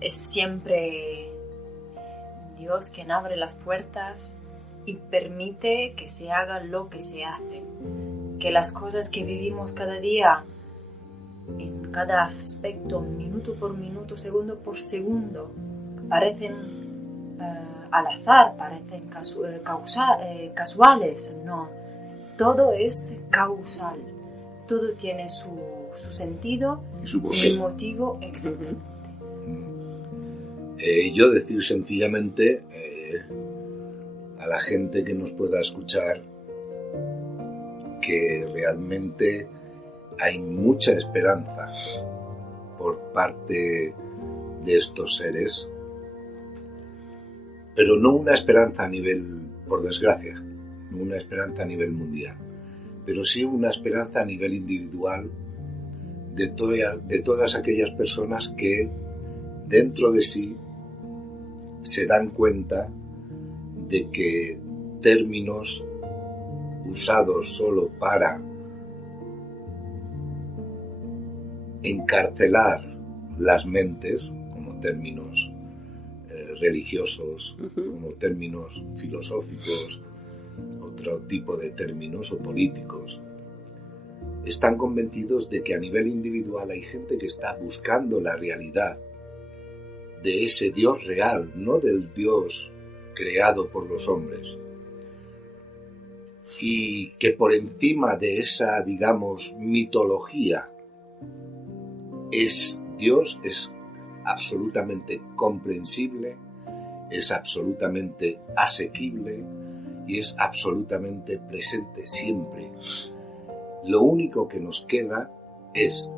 es siempre Dios quien abre las puertas y permite que se haga lo que se hace. Que las cosas que vivimos cada día, en cada aspecto, minuto por minuto, segundo por segundo, parecen al azar, parecen casuales. No, todo es causal, todo tiene su sentido y motivo exactamente. Yo decir sencillamente a la gente que nos pueda escuchar que realmente hay mucha esperanza por parte de estos seres, pero no una esperanza a nivel, por desgracia, no una esperanza a nivel mundial, pero sí una esperanza a nivel individual de todas aquellas personas que dentro de sí se dan cuenta de que términos usados solo para encarcelar las mentes como términos religiosos, como términos filosóficos, otro tipo de términos o políticos. Están convencidos de que a nivel individual hay gente que está buscando la realidad de ese Dios real, no del Dios creado por los hombres. Y que por encima de esa, digamos, mitología, Dios es absolutamente comprensible, es absolutamente asequible y es absolutamente presente siempre. Lo único que nos queda es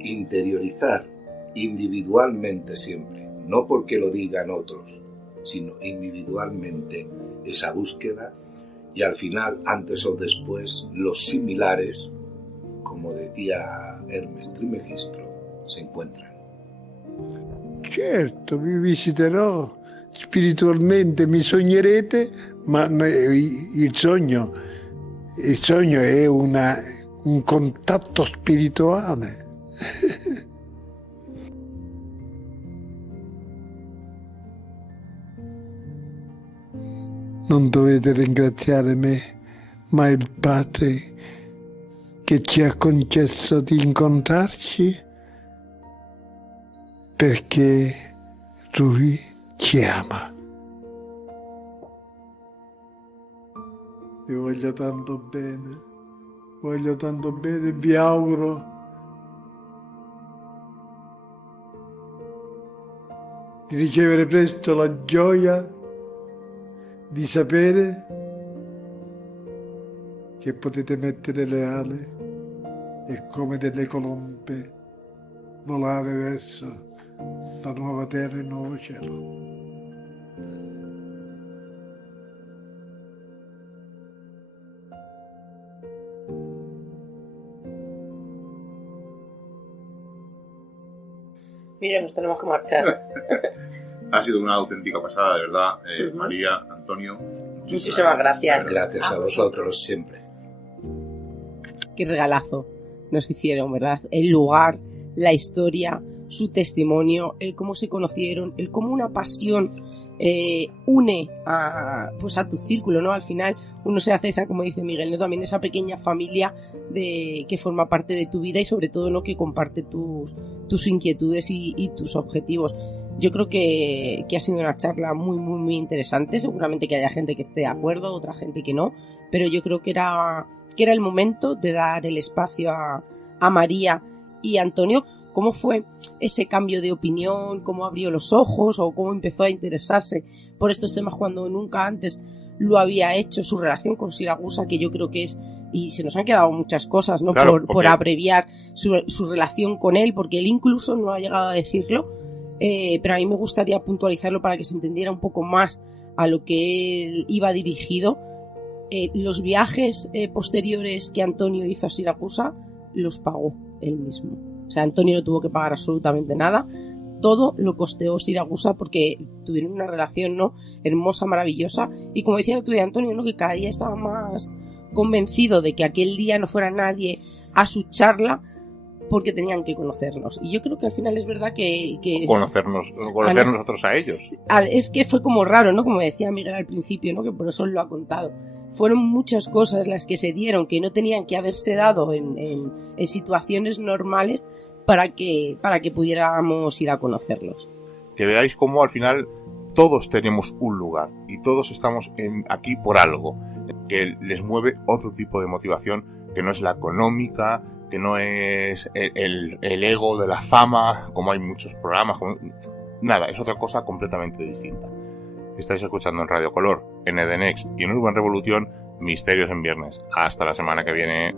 interiorizar individualmente siempre, no porque lo digan otros, sino individualmente esa búsqueda, y al final, antes o después, los similares, como decía Hermes Trismegisto, se encuentran. Certo, vi visiterò spiritualmente, mi sognerete, ma il sogno è un contatto spirituale. Non dovete ringraziare me, ma il Padre che ci ha concesso di incontrarci, perché Lui ci ama. Vi voglio tanto bene, vi auguro di ricevere presto la gioia di sapere che potete mettere le ali e come delle colombe volare verso la nuova terra e il nuovo cielo. Mira, nos tenemos que marchar. Ha sido una auténtica pasada, de verdad. María, Antonio, muchísimas gracias. Gracias a vosotros siempre. Qué regalazo nos hicieron, ¿verdad? El lugar, la historia, su testimonio, el cómo se conocieron, el cómo una pasión une a tu círculo, ¿no? Al final uno se hace esa, como dice Miguel, ¿no? También esa pequeña familia que forma parte de tu vida y sobre todo, ¿no? Que comparte tus inquietudes y tus objetivos. Yo creo que ha sido una charla muy, muy, muy interesante. Seguramente que haya gente que esté de acuerdo, otra gente que no, pero yo creo que era el momento de dar el espacio a María y Antonio. ¿Cómo fue ese cambio de opinión? ¿Cómo abrió los ojos? ¿O cómo empezó a interesarse por estos temas cuando nunca antes lo había hecho? Su relación con Siragusa, que yo creo que es... Y se nos han quedado muchas cosas, ¿no? Claro, por abreviar su relación con él, porque él incluso no ha llegado a decirlo. Pero a mí me gustaría puntualizarlo para que se entendiera un poco más a lo que él iba dirigido. Los viajes posteriores que Antonio hizo a Siracusa los pagó él mismo. O sea, Antonio no tuvo que pagar absolutamente nada. Todo lo costeó Siragusa porque tuvieron una relación, ¿no? Hermosa, maravillosa. Y como decía el otro día Antonio, ¿no? Que cada día estaba más convencido de que aquel día no fuera nadie a su charla, porque tenían que conocernos. Y yo creo que al final es verdad que conocernos nosotros a ellos. Es que fue como raro, ¿no? Como decía Miguel al principio, ¿no? Que por eso lo ha contado. Fueron muchas cosas las que se dieron que no tenían que haberse dado en situaciones normales para que pudiéramos ir a conocerlos. Que veáis cómo al final todos tenemos un lugar y todos estamos aquí por algo, que les mueve otro tipo de motivación que no es la económica, que no es el ego de la fama, como hay muchos programas, nada, es otra cosa completamente distinta. Estáis escuchando en Radio Color, en Edenex y en Urban Revolución, Misterios en Viernes. Hasta la semana que viene.